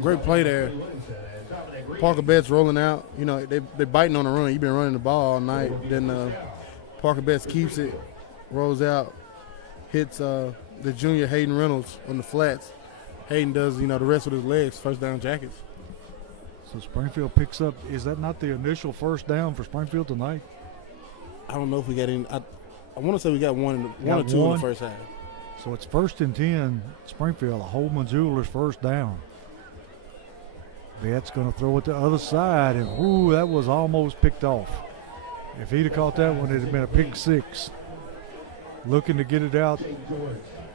Great play there. Parker Betts rolling out. You know, they biting on the run. You've been running the ball all night. Then Parker Betts keeps it, rolls out, hits the junior Hayden Reynolds on the flats. Hayden does, the rest with his legs, first down Jackets. So Springfield picks up. Is that not the initial first down for Springfield tonight? I don't know if we got any. I want to say we got one or two in the first half. So it's 1st and 10, Springfield. Holman Jewelers first down. Betts going to throw it the other side, and ooh, that was almost picked off. If he'd have caught that one, it'd have been a pick six. Looking to get it out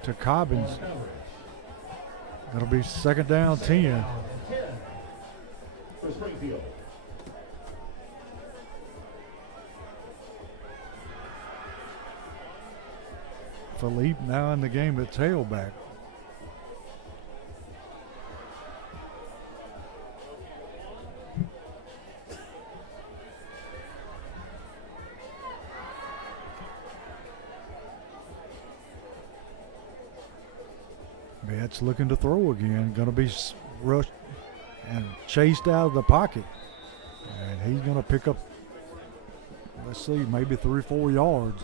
to Cobbins. That'll be second down 10. For Springfield. Philippe now in the game at tailback. Betts looking to throw again. Going to be rushed and chased out of the pocket. And he's going to pick up, let's see, maybe 3 or 4 yards.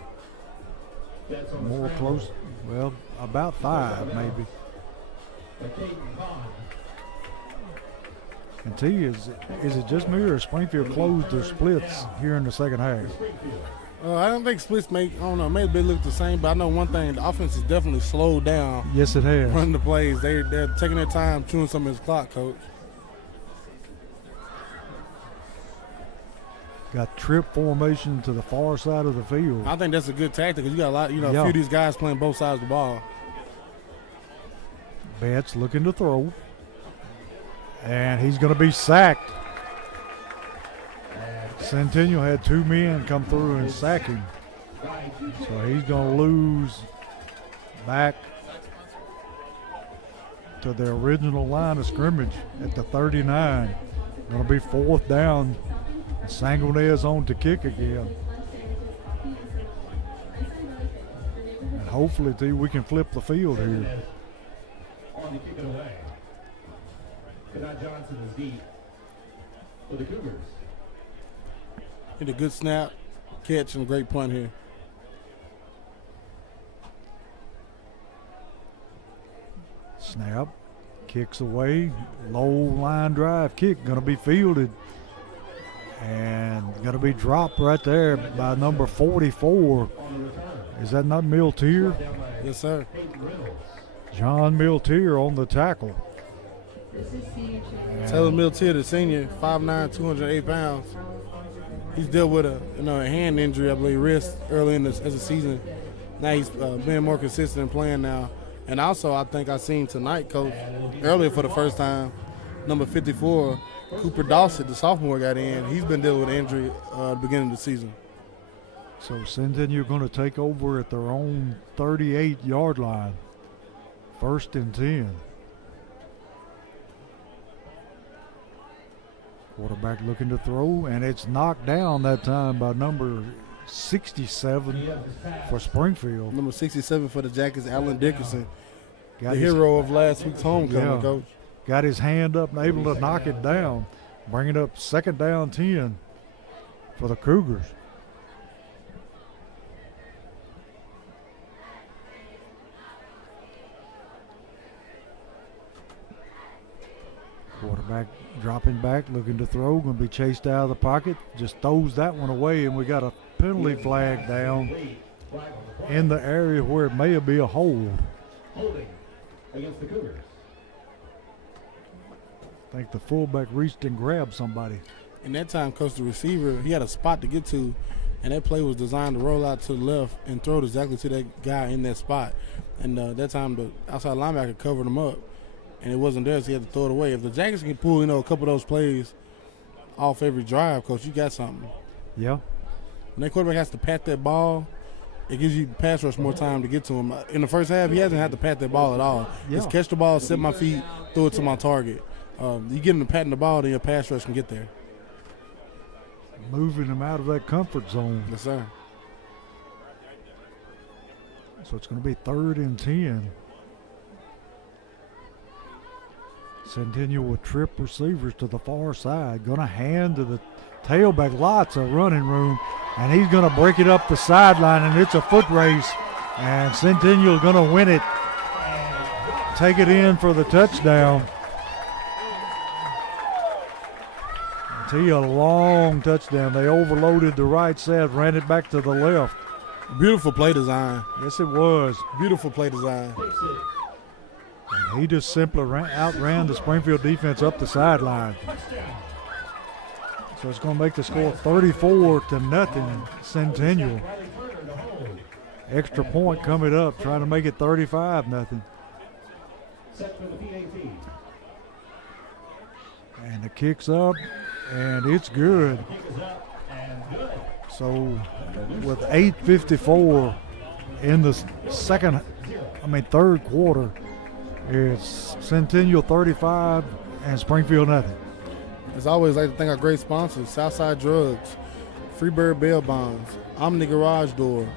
More close, well, about 5 maybe. And T, is it just me or Springfield closed their splits here in the second half? I don't think splits maybe they look the same, but I know one thing, the offense is definitely slowed down. Yes, it has. Running the plays. They're taking their time, chewing some of his clock, Coach. Got trip formation to the far side of the field. I think that's a good tactic because you got a lot, a few of these guys playing both sides of the ball. Betts looking to throw. And he's going to be sacked. Centennial had 2 men come through and sack him. So he's going to lose back to the original line of scrimmage at the 39. Going to be 4th down. Sangonez on to kick again. And hopefully, T, we can flip the field here. On the kick it away. Kadot Johnson is deep for the Cougars. Hit a good snap, catch, and a great punt here. Snap, kicks away, low line drive kick, going to be fielded. And going to be dropped right there by number 44. Is that not Miltier? Yes, sir. John Miltier on the tackle. Taylor Miltier, the senior, 5'9", 208 pounds. He's dealt with a hand injury, I believe, wrist early in as a season. Now he's been more consistent in playing now. And also, I think I seen tonight, Coach, earlier for the first time, number 54, Cooper Dawson, the sophomore, got in. He's been dealing with an injury at the beginning of the season. So Centennial going to take over at their own 38-yard line. 1st and 10. Quarterback looking to throw, and it's knocked down that time by number 67 for Springfield. Number 67 for the Jackets, Allen Dickerson, the hero of last week's homecoming, Coach. Got his hand up and able to knock it down. Bring it up 2nd down 10 for the Cougars. Quarterback dropping back, looking to throw, going to be chased out of the pocket. Just throws that one away, and we got a penalty flag down in the area where it may be a hold. Holding against the Cougars. I think the fullback reached and grabbed somebody. And that time, Coach, the receiver, he had a spot to get to, and that play was designed to roll out to the left and throw it exactly to that guy in that spot. And that time, the outside linebacker covered him up, and it wasn't there, so he had to throw it away. If the Jackets can pull, a couple of those plays off every drive, Coach, you got something. Yeah. When that quarterback has to pat that ball, it gives you pass rush more time to get to him. In the first half, he hasn't had to pat that ball at all. Yeah. Just catch the ball, set my feet, throw it to my target. You get them to patting the ball, then your pass rush can get there. Moving them out of that comfort zone. Yes, sir. So it's going to be 3rd and 10. Centennial with trip receivers to the far side. Going to hand to the tailback. Lots of running room. And he's going to break it up the sideline, and it's a foot race. And Centennial going to win it. Take it in for the touchdown. A long touchdown. They overloaded the right side, ran it back to the left. Beautiful play design. Yes, it was. Beautiful play design. And he just simply outran the Springfield defense up the sideline. So it's going to make the score 34-0 Centennial. Extra point coming up, trying to make it 35-0. And the kick's up, and it's good. So with 8:54 in the third quarter, it's Centennial 35 and Springfield nothing. As always, I like to thank our great sponsors: Southside Drugs, Freebird Bail Bonds, Omni Garage Door,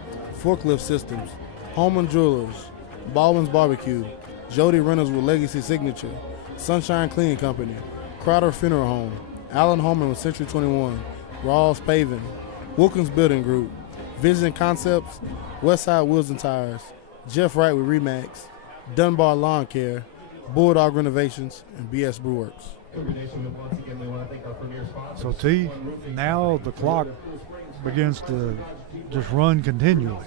Forklift Systems, Holman Jewelers, Baldwin's Barbecue, Jody Reynolds with Legacy Signature, Sunshine Cleaning Company, Crowder Funeral Home, Allen Holman with Century 21, Rawls Paving, Wilkins Building Group, Vision Concepts, Westside Wheels and Tires, Jeff Wright with Remax, Dunbar Lawn Care, Bulldog Renovations, and BS Brewworks. So T, now the clock begins to just run continually.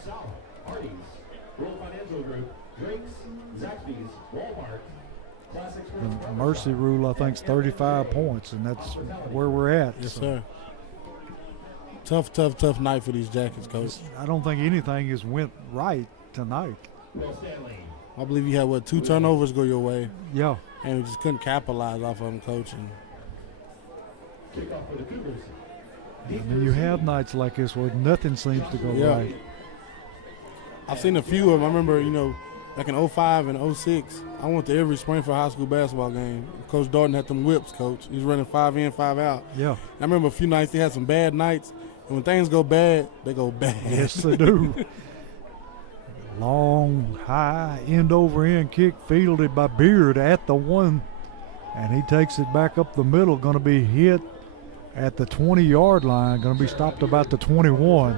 The mercy rule, I think, is 35 points, and that's where we're at. Yes, sir. Tough night for these Jackets, Coach. I don't think anything has went right tonight. I believe you had, 2 turnovers go your way? Yeah. And we just couldn't capitalize off of them, Coach. I mean, you have nights like this where nothing seems to go right. I've seen a few of them. I remember, back in 05 and 06, I went to every Springfield High School basketball game. Coach Darden had them whips, Coach. He was running 5 in, 5 out. Yeah. I remember a few nights they had some bad nights, and when things go bad, they go bad. Yes, they do. Long, high, end-over-end kick fielded by Beard at the 1, and he takes it back up the middle, going to be hit at the 20-yard line, going to be stopped about the 21.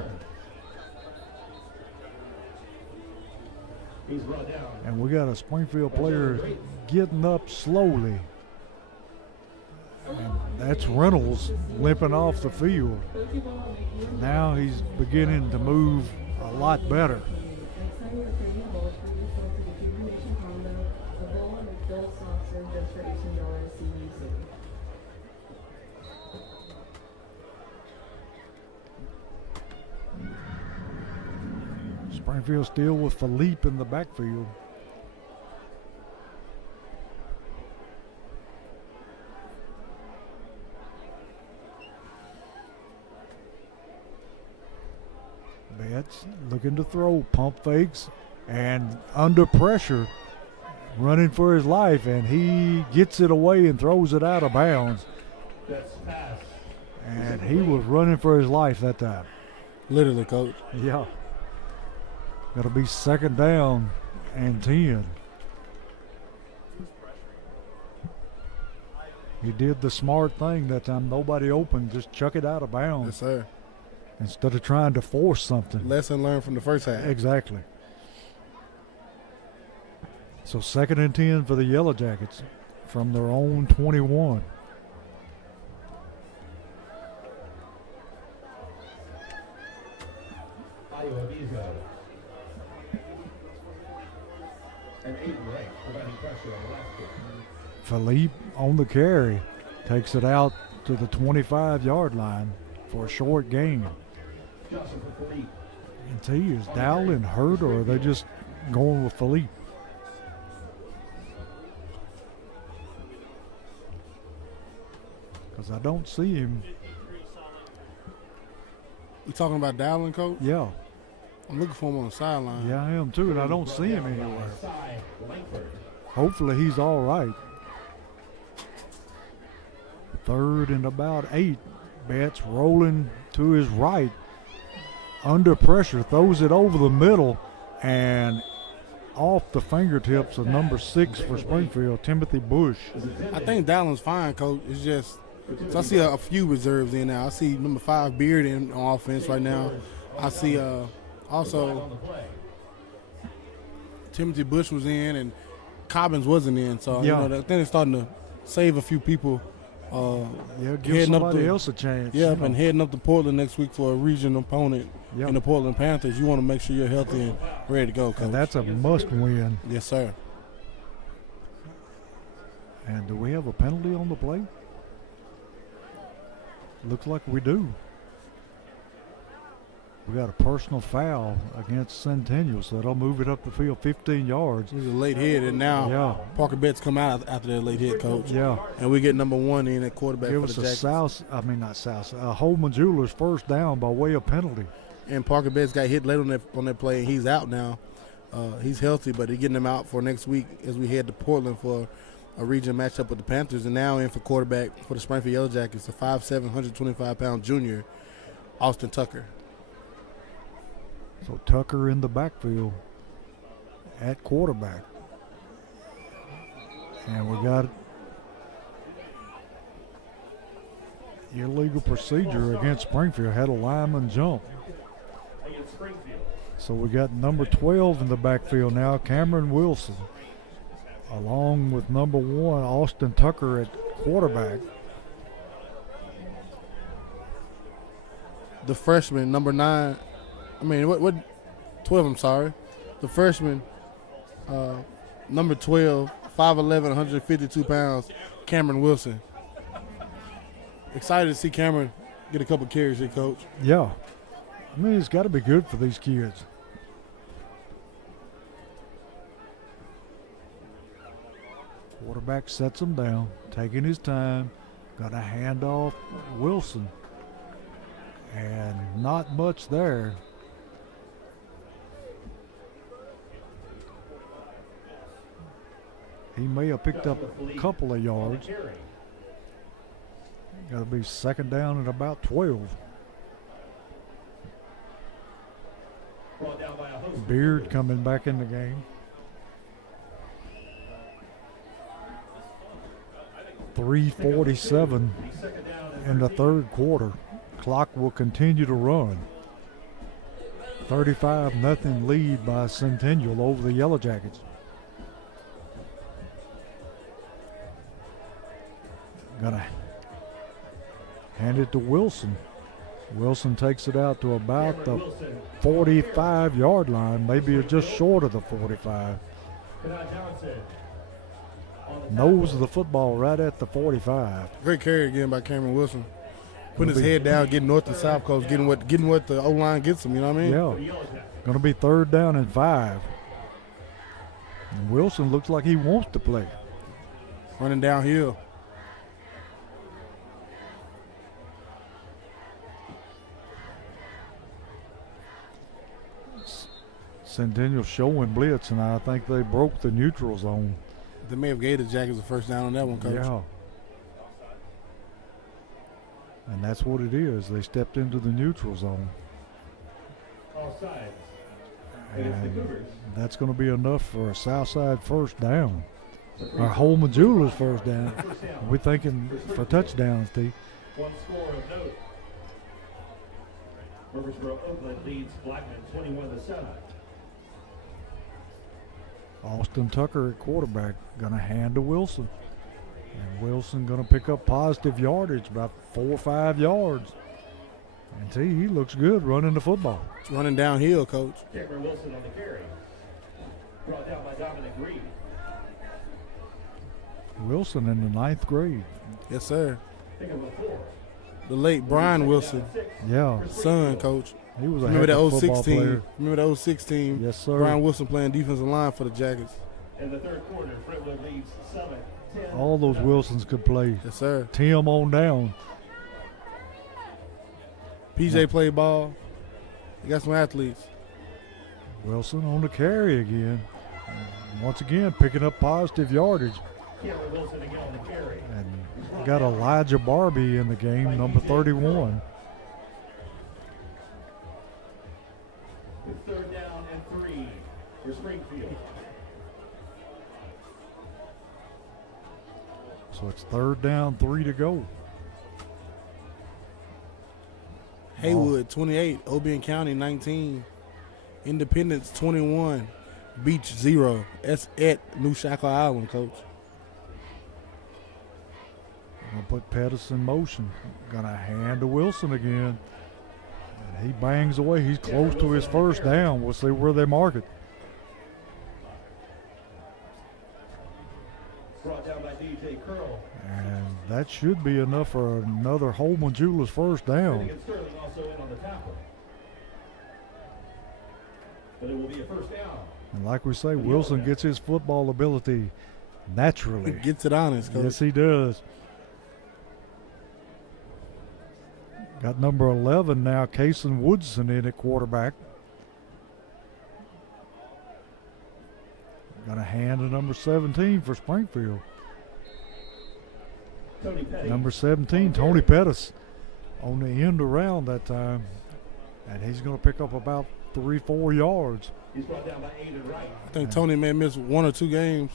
And we got a Springfield player getting up slowly. And that's Reynolds limping off the field. Now he's beginning to move a lot better. Springfield still with Philippe in the backfield. Betts looking to throw, pump fakes, and under pressure, running for his life, and he gets it away and throws it out of bounds. And he was running for his life that time. Literally, Coach. Yeah. Got to be 2nd down and 10. He did the smart thing that time. Nobody open, just chuck it out of bounds. Yes, sir. Instead of trying to force something. Lesson learned from the first half. Exactly. So 2nd and 10 for the Yellow Jackets from their own 21. Philippe on the carry, takes it out to the 25-yard line for a short gain. And T, is Dowling hurt, or are they just going with Philippe? Because I don't see him. You talking about Dowling, Coach? Yeah. I'm looking for him on the sideline. Yeah, I am too, and I don't see him anywhere. Hopefully he's all right. 3rd and about 8. Betts rolling to his right. Under pressure, throws it over the middle and off the fingertips of number 6 for Springfield, Timothy Bush. I think Dallin's fine, Coach. It's just, so I see a few reserves in now. I see number 5 Beard in on offense right now. I see also Timothy Bush was in and Cobbins wasn't in. So, Yeah. I think they're starting to save a few people. Give heading up somebody to- else a chance. Yeah, you know. and heading up to Portland next week for a region opponent Yep. in the Portland Panthers. You want to make sure you're healthy and ready to go, Coach. And that's a must win. Yes, sir. And do we have a penalty on the play? Looks like we do. We got a personal foul against Centennial, so they'll move it up the field 15 yards. He's a late hit, and now Yeah. Parker Betts come out after that late hit, Coach. Yeah. And we get number 1 in at quarterback Give for us the a Jackets. Holman Jewelers first down by way of penalty. And Parker Betts got hit late on that play, and he's out now. He's healthy, but they're getting him out for next week as we head to Portland for a region matchup with the Panthers. And now in for quarterback for the Springfield Yellow Jackets, a 5'7", 125-pound junior, Austin Tucker. So Tucker in the backfield at quarterback. And we got illegal procedure against Springfield. Had a lineman jump. Against Springfield. So we got number 12 in the backfield now, Cameron Wilson, along with number 1, Austin Tucker at quarterback. The freshman, number 9. 12, I'm sorry. The freshman, number 12, 5'11", 152 pounds, Cameron Wilson. Excited to see Cameron get a couple carries here, Coach. Yeah. I mean, it's got to be good for these kids. Quarterback sets him down, taking his time, got a handoff Wilson. And not much there. He may have picked up a couple of yards. Got to be 2nd down at about 12. Brought down by a host. Beard coming back in the game. 3:47 in the 3rd quarter. Clock will continue to run. 35-0 lead by Centennial over the Yellow Jackets. Gonna hand it to Wilson. Wilson takes it out to about the 45-yard line, maybe just short of the 45. Nose of the football right at the 45. Great carry again by Cameron Wilson. Putting his head down, getting north and south coast, getting what the O-line gets him, you know what I mean? Yeah. Going to be 3rd down and 5. And Wilson looks like he wants to play. Running downhill. Centennial showing blitz, and I think they broke the neutral zone. They may have gave the Jackets a first down on that one, Coach. Yeah. And that's what it is. They stepped into the neutral zone. All sides. And that's going to be enough for a Southside first down. Or Holman Jewelers first down. We're thinking for touchdowns, T. One score of note. Murfreesboro Oakland leads Blackman 21-7. Austin Tucker at quarterback, going to hand to Wilson. And Wilson going to pick up positive yardage, about 4 or 5 yards. And see, he looks good running the football. It's running downhill, Coach. Cameron Wilson on the carry. Brought down by Dominic Reed. Wilson in the 9th grade. Yes, sir. Pick up a 4. The late Brian Wilson, Yeah, son, Coach. he was a Remember heck that of a football 06 team? player. Remember that 06 team? Yes, sir. Brian Wilson playing defensive line for the Jackets. In the 3rd quarter, Fredwood leads 7-10. All those Wilsons could play. Yes, sir. Tim on down. PJ played ball. You got some athletes. Wilson on the carry again. Once again, picking up positive yardage. Cameron Wilson again on the carry. And got Elijah Barbie in the game, number 31. It's 3rd down and 3 for Springfield. So it's 3rd down, 3 to go. Haywood 28, Obion County 19, Independence 21, Beach 0. That's at New Shackle Island, Coach. Gonna put Pettis in motion. Gonna hand to Wilson again. And he bangs away. He's close to his 1st down. We'll see where they mark it. Brought down by DJ Curl. And that should be enough for another Holman Jewelers 1st down. Sterling also in on the tackle. But it will be a 1st down. And like we say, Wilson gets his football ability naturally. He gets it honest, Coach. Yes, he does. Got number 11 now, Kason Woodson in at quarterback. Got a hand to number 17 for Springfield. Tony Petty. Number 17, Tony Pettis, on the end around that time. And he's going to pick up about 3-4 yards. He's brought down by Aiden Wright. I think Tony may miss 1 or 2 games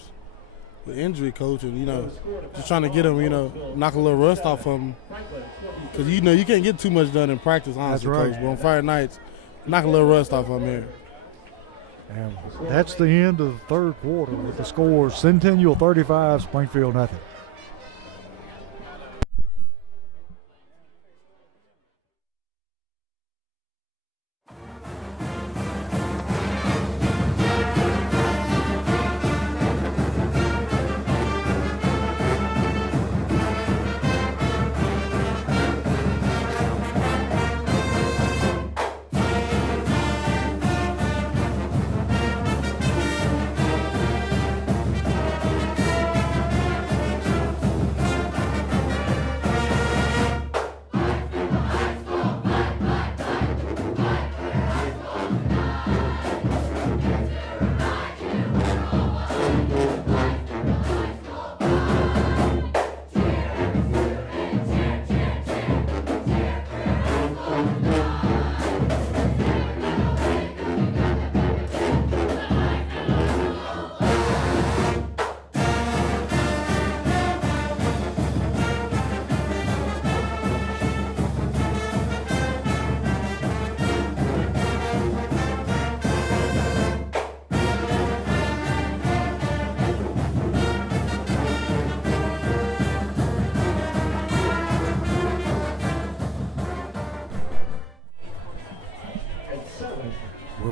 with injury, Coach, and, just trying to get him, knock a little rust off of him. Because, you can't get too much done in practice, honestly, That's right. Coach. But on Friday nights, knock a little rust off of him here. And that's the end of the 3rd quarter with the score Centennial 35, Springfield nothing.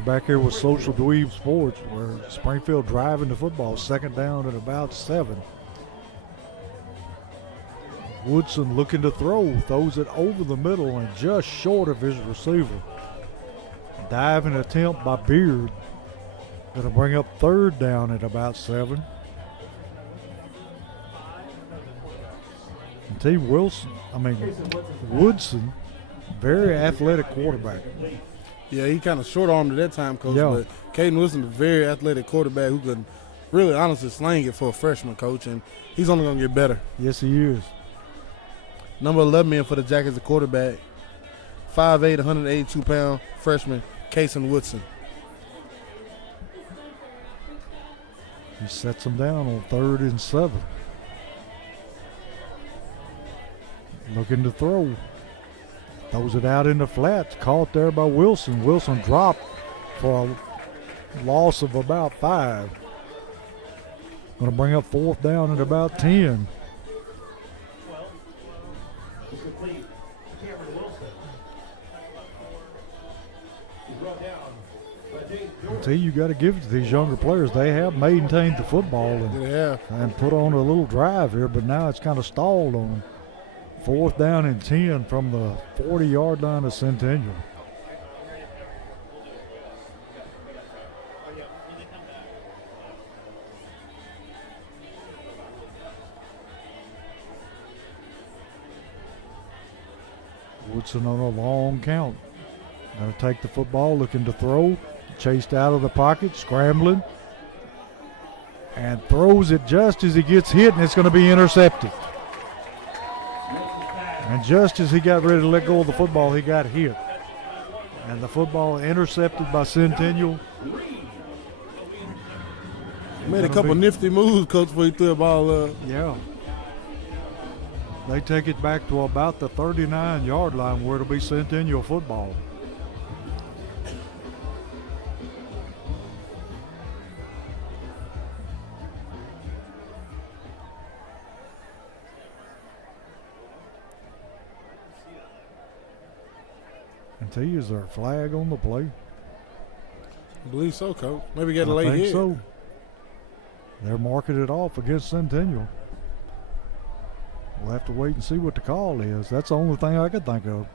Back here with Social Dweeb Sports, where Springfield driving the football, 2nd down at about 7. Woodson looking to throws it over the middle and just short of his receiver. Diving attempt by Beard. Going to bring up 3rd down at about 7. And Woodson, very athletic quarterback. Yeah, he kind of short-armed at that time, Coach. Yeah. But Caden Wilson, a very athletic quarterback who can really honestly slang it for a freshman, Coach, and he's only going to get better. Yes, he is. Number 11 man for the Jackets, the quarterback, 5'8", 182-pound freshman, Kason Woodson. He sets him down on 3rd and 7. Looking to throw. Throws it out in the flats. Caught there by Wilson. Wilson dropped for a loss of about 5. Going to bring up 4th down at about 10. You got to give it to these younger players. They have maintained the football and put on a little drive here, but now it's kind of stalled on them. 4th down and 10 from the 40-yard line of Centennial. Woodson on a long count. Going to take the football, looking to throw. Chased out of the pocket, scrambling. And throws it just as he gets hit, and it's going to be intercepted. And just as he got ready to let go of the football, he got hit. And the football intercepted by Centennial. Made a couple nifty moves, Coach, before he threw the ball up. Yeah. They take it back to about the 39-yard line where it'll be Centennial football. And tell you, is there a flag on the play? I believe so, Coach. Maybe get a late I think hit. so. They're marking it off against Centennial. We'll have to wait and see what the call is. That's the only thing I could think of.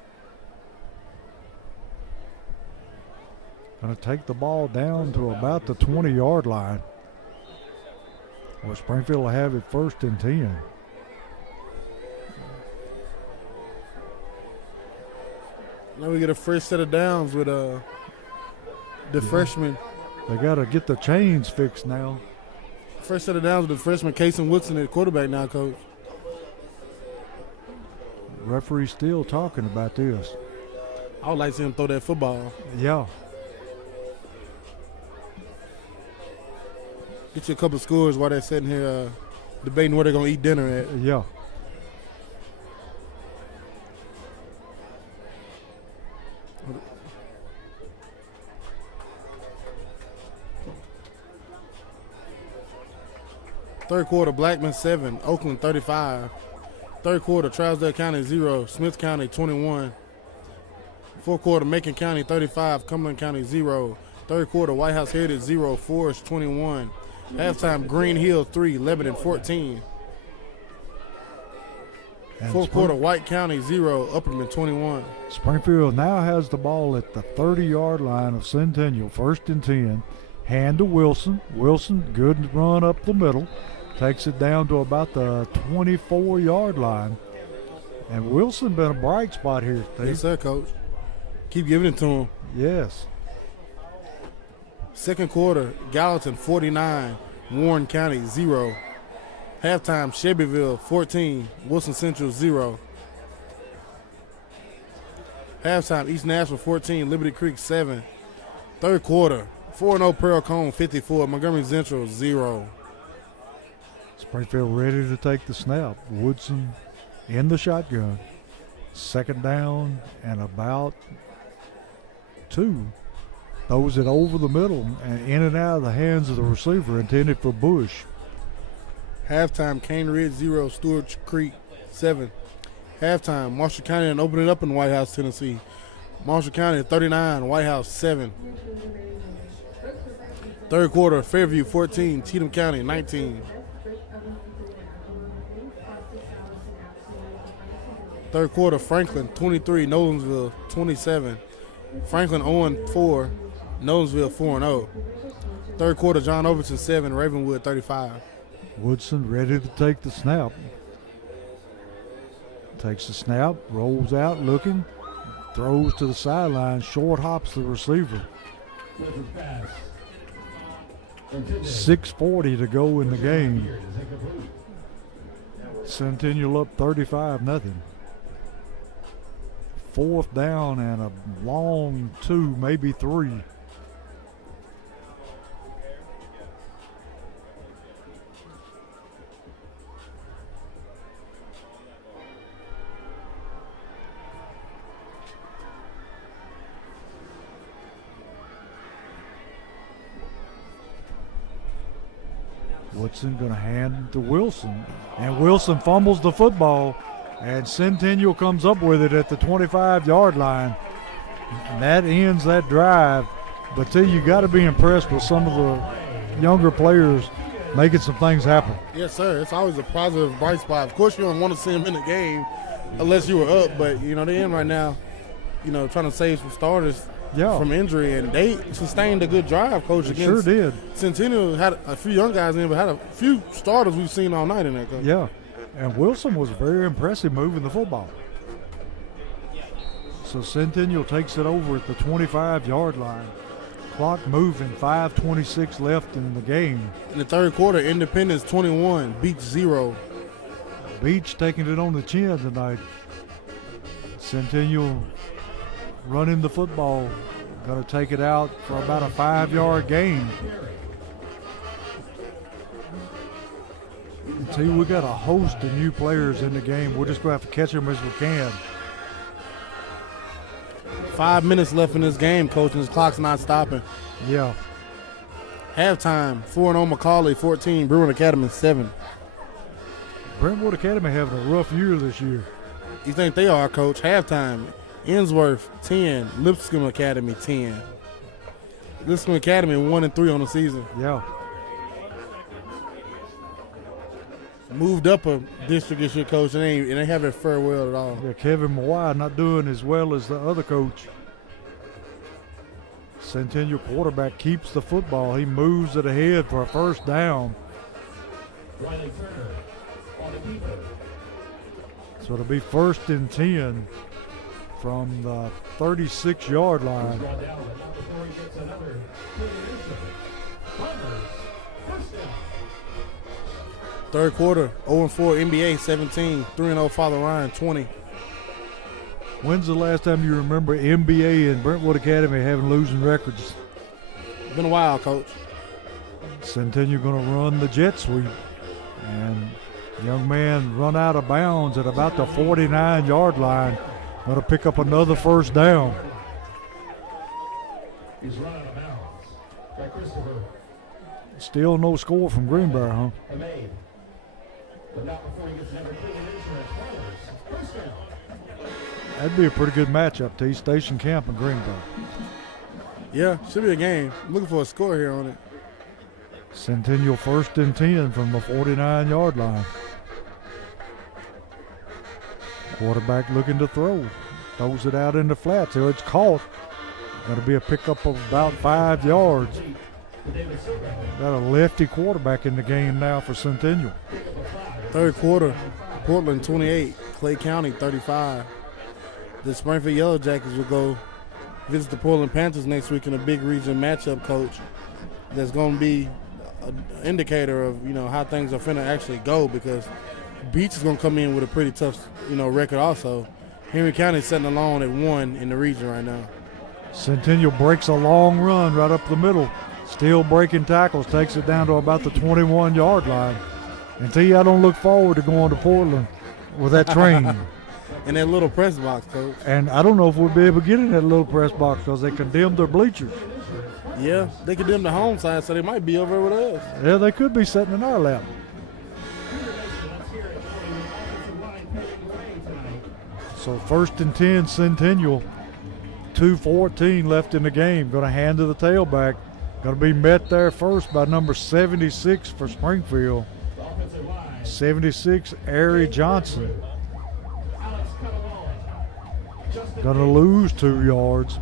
Going to take the ball down to about the 20-yard line, where Springfield will have it 1st and 10. Now we get a fresh set of downs with the freshman. They got to get the chains fixed now. First set of downs with the freshman Casey Woodson at quarterback now, Coach. Referee still talking about this. I would like to see him throw that football. Yeah. Get you a couple scores while they're sitting here debating where they're going to eat dinner at. Yeah. Third quarter, Blackman 7, Oakland 35. Third quarter, Trousdale County 0, Smith County 21. Fourth quarter, Macon County 35, Cumberland County 0. Third quarter, White House Heritage 0, Forest 21. Halftime, Green Hill 3, Lebanon 14. Fourth quarter, White County 0, Upperman 21. Springfield now has the ball at the 30-yard line of Centennial, 1st and 10. Hand to Wilson. Wilson, good run up the middle. Takes it down to about the 24-yard line. And Wilson been a bright spot here, Steve. Yes, sir, Coach. Keep giving it to him. Yes. Second quarter, Gallatin 49, Warren County 0. Halftime, Shelbyville 14, Wilson Central 0. Halftime, East Nashville 14, Liberty Creek 7. Third quarter, 4-0 Pearl Cone 54, Montgomery Central 0. Springfield ready to take the snap. Woodson in the shotgun. Second down and about 2. Throws it over the middle and in and out of the hands of the receiver, intended for Bush. Halftime, Cane Ridge 0, Stewart Creek 7. Halftime, Marshall County and open it up in White House, Tennessee. Marshall County 39, White House 7. Third quarter, Fairview 14, Cheatham County 19. Third quarter, Franklin 23, Nolensville 27. Franklin 0-4, Nolensville 4-0. Third quarter, John Overton 7, Ravenwood 35. Woodson ready to take the snap. Takes the snap, rolls out looking, throws to the sideline, short hops the receiver. 6:40 to go in the game. Centennial up 35-0. Fourth down and a long 2, maybe 3. Woodson going to hand to Wilson, and Wilson fumbles the football, and Centennial comes up with it at the 25-yard line, and that ends that drive. But you got to be impressed with some of the younger players making some things happen. Yes, sir. It's always a positive, bright spot. Of course, you don't want to see them in the game unless you were up, but, they're in right now, trying to save some starters from injury, and they sustained a good drive, Coach. They against sure did. Centennial had a few young guys in, but had a few starters we've seen all night in that, Coach. Yeah, and Wilson was very impressive moving the football. So Centennial takes it over at the 25-yard line. Clock moving, 5:26 left in the game. In the third quarter, Independence 21, Beach 0. Beach taking it on the chin tonight. Centennial running the football. Going to take it out for about a 5-yard gain. See, we got a host of new players in the game. We're just going to have to catch them as we can. 5 minutes left in this game, Coach, and this clock's not stopping. Yeah. Halftime, 4-0 McCauley, 14, Bruin Academy, 7. Brentwood Academy having a rough year this year. You think they are, Coach? Halftime, Innsworth, 10, Lipscomb Academy, 10. Lipscomb Academy, 1-3 on the season. Yeah. Moved up a district this year, Coach, and they ain't having fare well at all. Yeah, Kevin Mawai not doing as well as the other coach. Centennial quarterback keeps the football. He moves it ahead for a first down. Riley Turner on the keeper. So it'll be 1st and 10 from the 36-yard line. Brought down, but not before he gets another elimination. Bombers, first down. Third quarter, 0-4 NBA, 17, 3-0 Father Ryan, 20. When's the last time you remember NBA and Brentwood Academy having losing records? Been a while, Coach. Centennial going to run the jet sweep. And young man run out of bounds at about the 49-yard line. Going to pick up another first down. He's run out of bounds by Christopher Still no score from Greenbrier, huh? Hamade. But not before he gets another clean insurance. Bombers, first down. That'd be a pretty good matchup, T. Station Camp and Greenbrier. Yeah, should be a game. I'm looking for a score here on it. Centennial 1st and 10 from the 49-yard line. Quarterback looking to throw. Throws it out in the flat, so it's caught. Going to be a pickup of about 5 yards. Got a lefty quarterback in the game now for Centennial. Third quarter, Portland 28, Clay County 35. The Springfield Yellow Jackets will go visit the Portland Panthers next week in a big region matchup, Coach. That's going to be an indicator of, how things are finna actually go, because Beach is going to come in with a pretty tough, record also. Henry County is sitting alone at 1 in the region right now. Centennial breaks a long run right up the middle. Still breaking tackles, takes it down to about the 21-yard line. And T, I don't look forward to going to Portland with that train. In that little press box, Coach. And I don't know if we'll be able to get in that little press box because they condemned their bleachers. Yeah, they condemned the home side, so they might be over with us. Yeah, they could be sitting in our lap. So 1st and 10, Centennial. 2:14 left in the game. Going to hand to the tailback. Going to be met there first by number 76 for Springfield. 76, Ari Johnson. Going to lose 2 yards.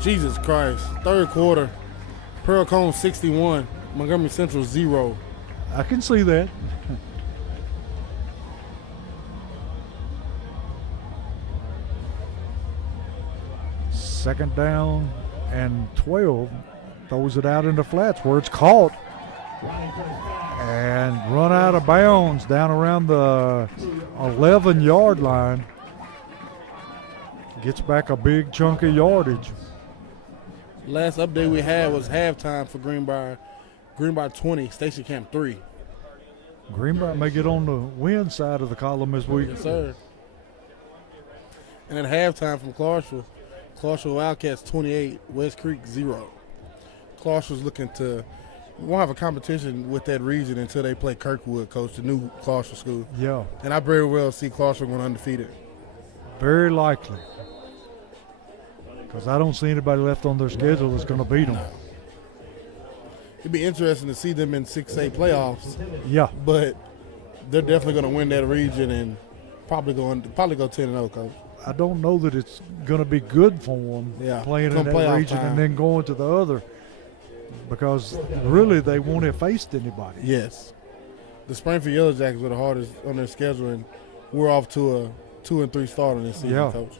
Jesus Christ. Third quarter, Pearl Cone 61, Montgomery Central 0. I can see that. Second down and 12. Throws it out in the flats where it's caught. And run out of bounds down around the 11-yard line. Gets back a big chunk of yardage. Last update we had was halftime for Greenbrier. Greenbrier 20, Station Camp 3. Greenbrier may get on the win side of the column this week. Yes, sir. And at halftime from Clarksville Wildcats 28, West Creek 0. Clarksville's looking to won't have a competition with that region until they play Kirkwood, Coach, the new Clarksville school. Yeah. And I very well see Clarksville going undefeated. Very likely. Because I don't see anybody left on their schedule that's going to beat them. It'd be interesting to see them in 6A playoffs. Yeah. But they're definitely going to win that region and probably go 10-0, Coach. I don't know that it's going to be good for them playing in that region and then going to the other, because really they won't have faced anybody. Yes. The Springfield Yellow Jackets were the hardest on their schedule, and we're off to a 2-3 start on this season, Coach.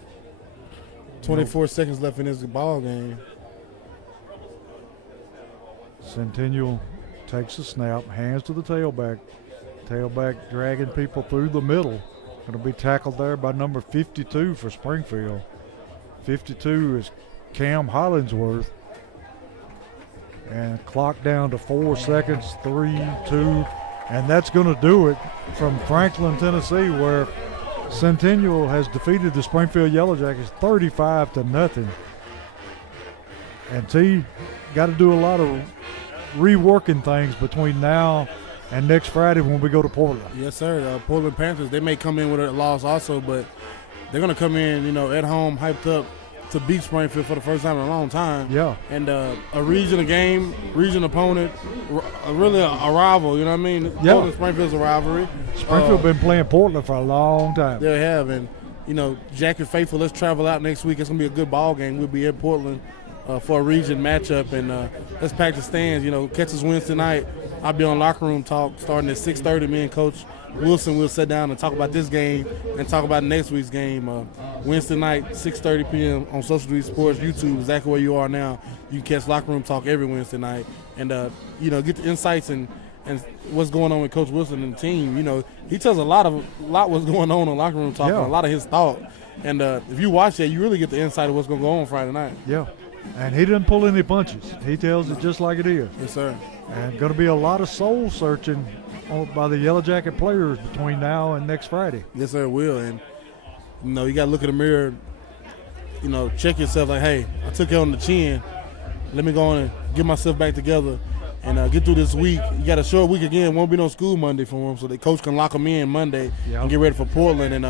24 seconds left in this ball game. Centennial takes the snap, hands to the tailback. Tailback dragging people through the middle. Going to be tackled there by number 52 for Springfield. 52 is Cam Hollingsworth. And clock down to 4 seconds, 3, 2. And that's going to do it from Franklin, Tennessee, where Centennial has defeated the Springfield Yellow Jackets 35-0. And T got to do a lot of reworking things between now and next Friday when we go to Portland. Yes, sir. Portland Panthers, they may come in with a loss also, but they're going to come in, at home, hyped up to beat Springfield for the first time in a long time. Yeah. And a regional game, regional opponent, really a rival, you know what I mean? Yeah. Portland Springfield's a rivalry. Springfield been playing Portland for a long time. They have, and, Jacket faithful, let's travel out next week. It's going to be a good ball game. We'll be in Portland for a region matchup, and let's pack the stands. Catch us Wednesday night. I'll be on locker room talk starting at 6:30. Me and Coach Wilson will sit down and talk about this game and talk about next week's game. Wednesday night, 6:30 p.m. on Social Media Sports, YouTube, exactly where you are now. You can catch locker room talk every Wednesday night, and get the insights and what's going on with Coach Wilson and the team. He tells a lot what's going on locker room talk, and a lot of his thought. And if you watch that, you really get the insight of what's going to go on Friday night. Yeah. And he didn't pull any punches. He tells it just like it is. Yes, sir. And going to be a lot of soul searching by the Yellow Jacket players between now and next Friday. Yes, sir, it will. And, you got to look in the mirror, check yourself like, hey, I took it on the chin. Let me go on and get myself back together and get through this week. You got a short week again. Won't be no school Monday for them, so the coach can lock them in Monday and get ready for Portland. And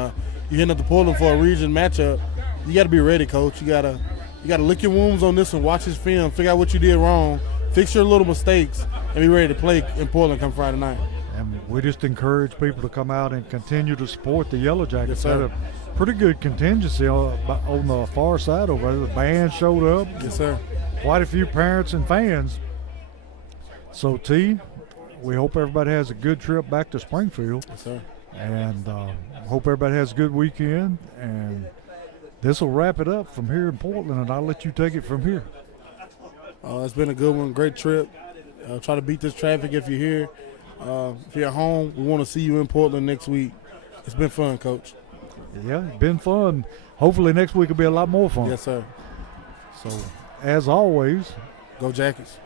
you're heading up to Portland for a region matchup. You got to be ready, Coach. You got to lick your wounds on this one, watch his film, figure out what you did wrong, fix your little mistakes, and be ready to play in Portland come Friday night. And we just encourage people to come out and continue to support the Yellow Jackets. Yes, sir. Had a pretty good contingency on the far side over there. The band showed up. Yes, sir. Quite a few parents and fans. So, T, we hope everybody has a good trip back to Springfield. Yes, sir. And hope everybody has a good weekend. And this will wrap it up from here in Portland, and I'll let you take it from here. It's been a good one, great trip. Try to beat this traffic if you're here. If you're at home, we want to see you in Portland next week. It's been fun, Coach. Yeah, it's been fun. Hopefully next week will be a lot more fun. Yes, sir. So, as always, go Jackets.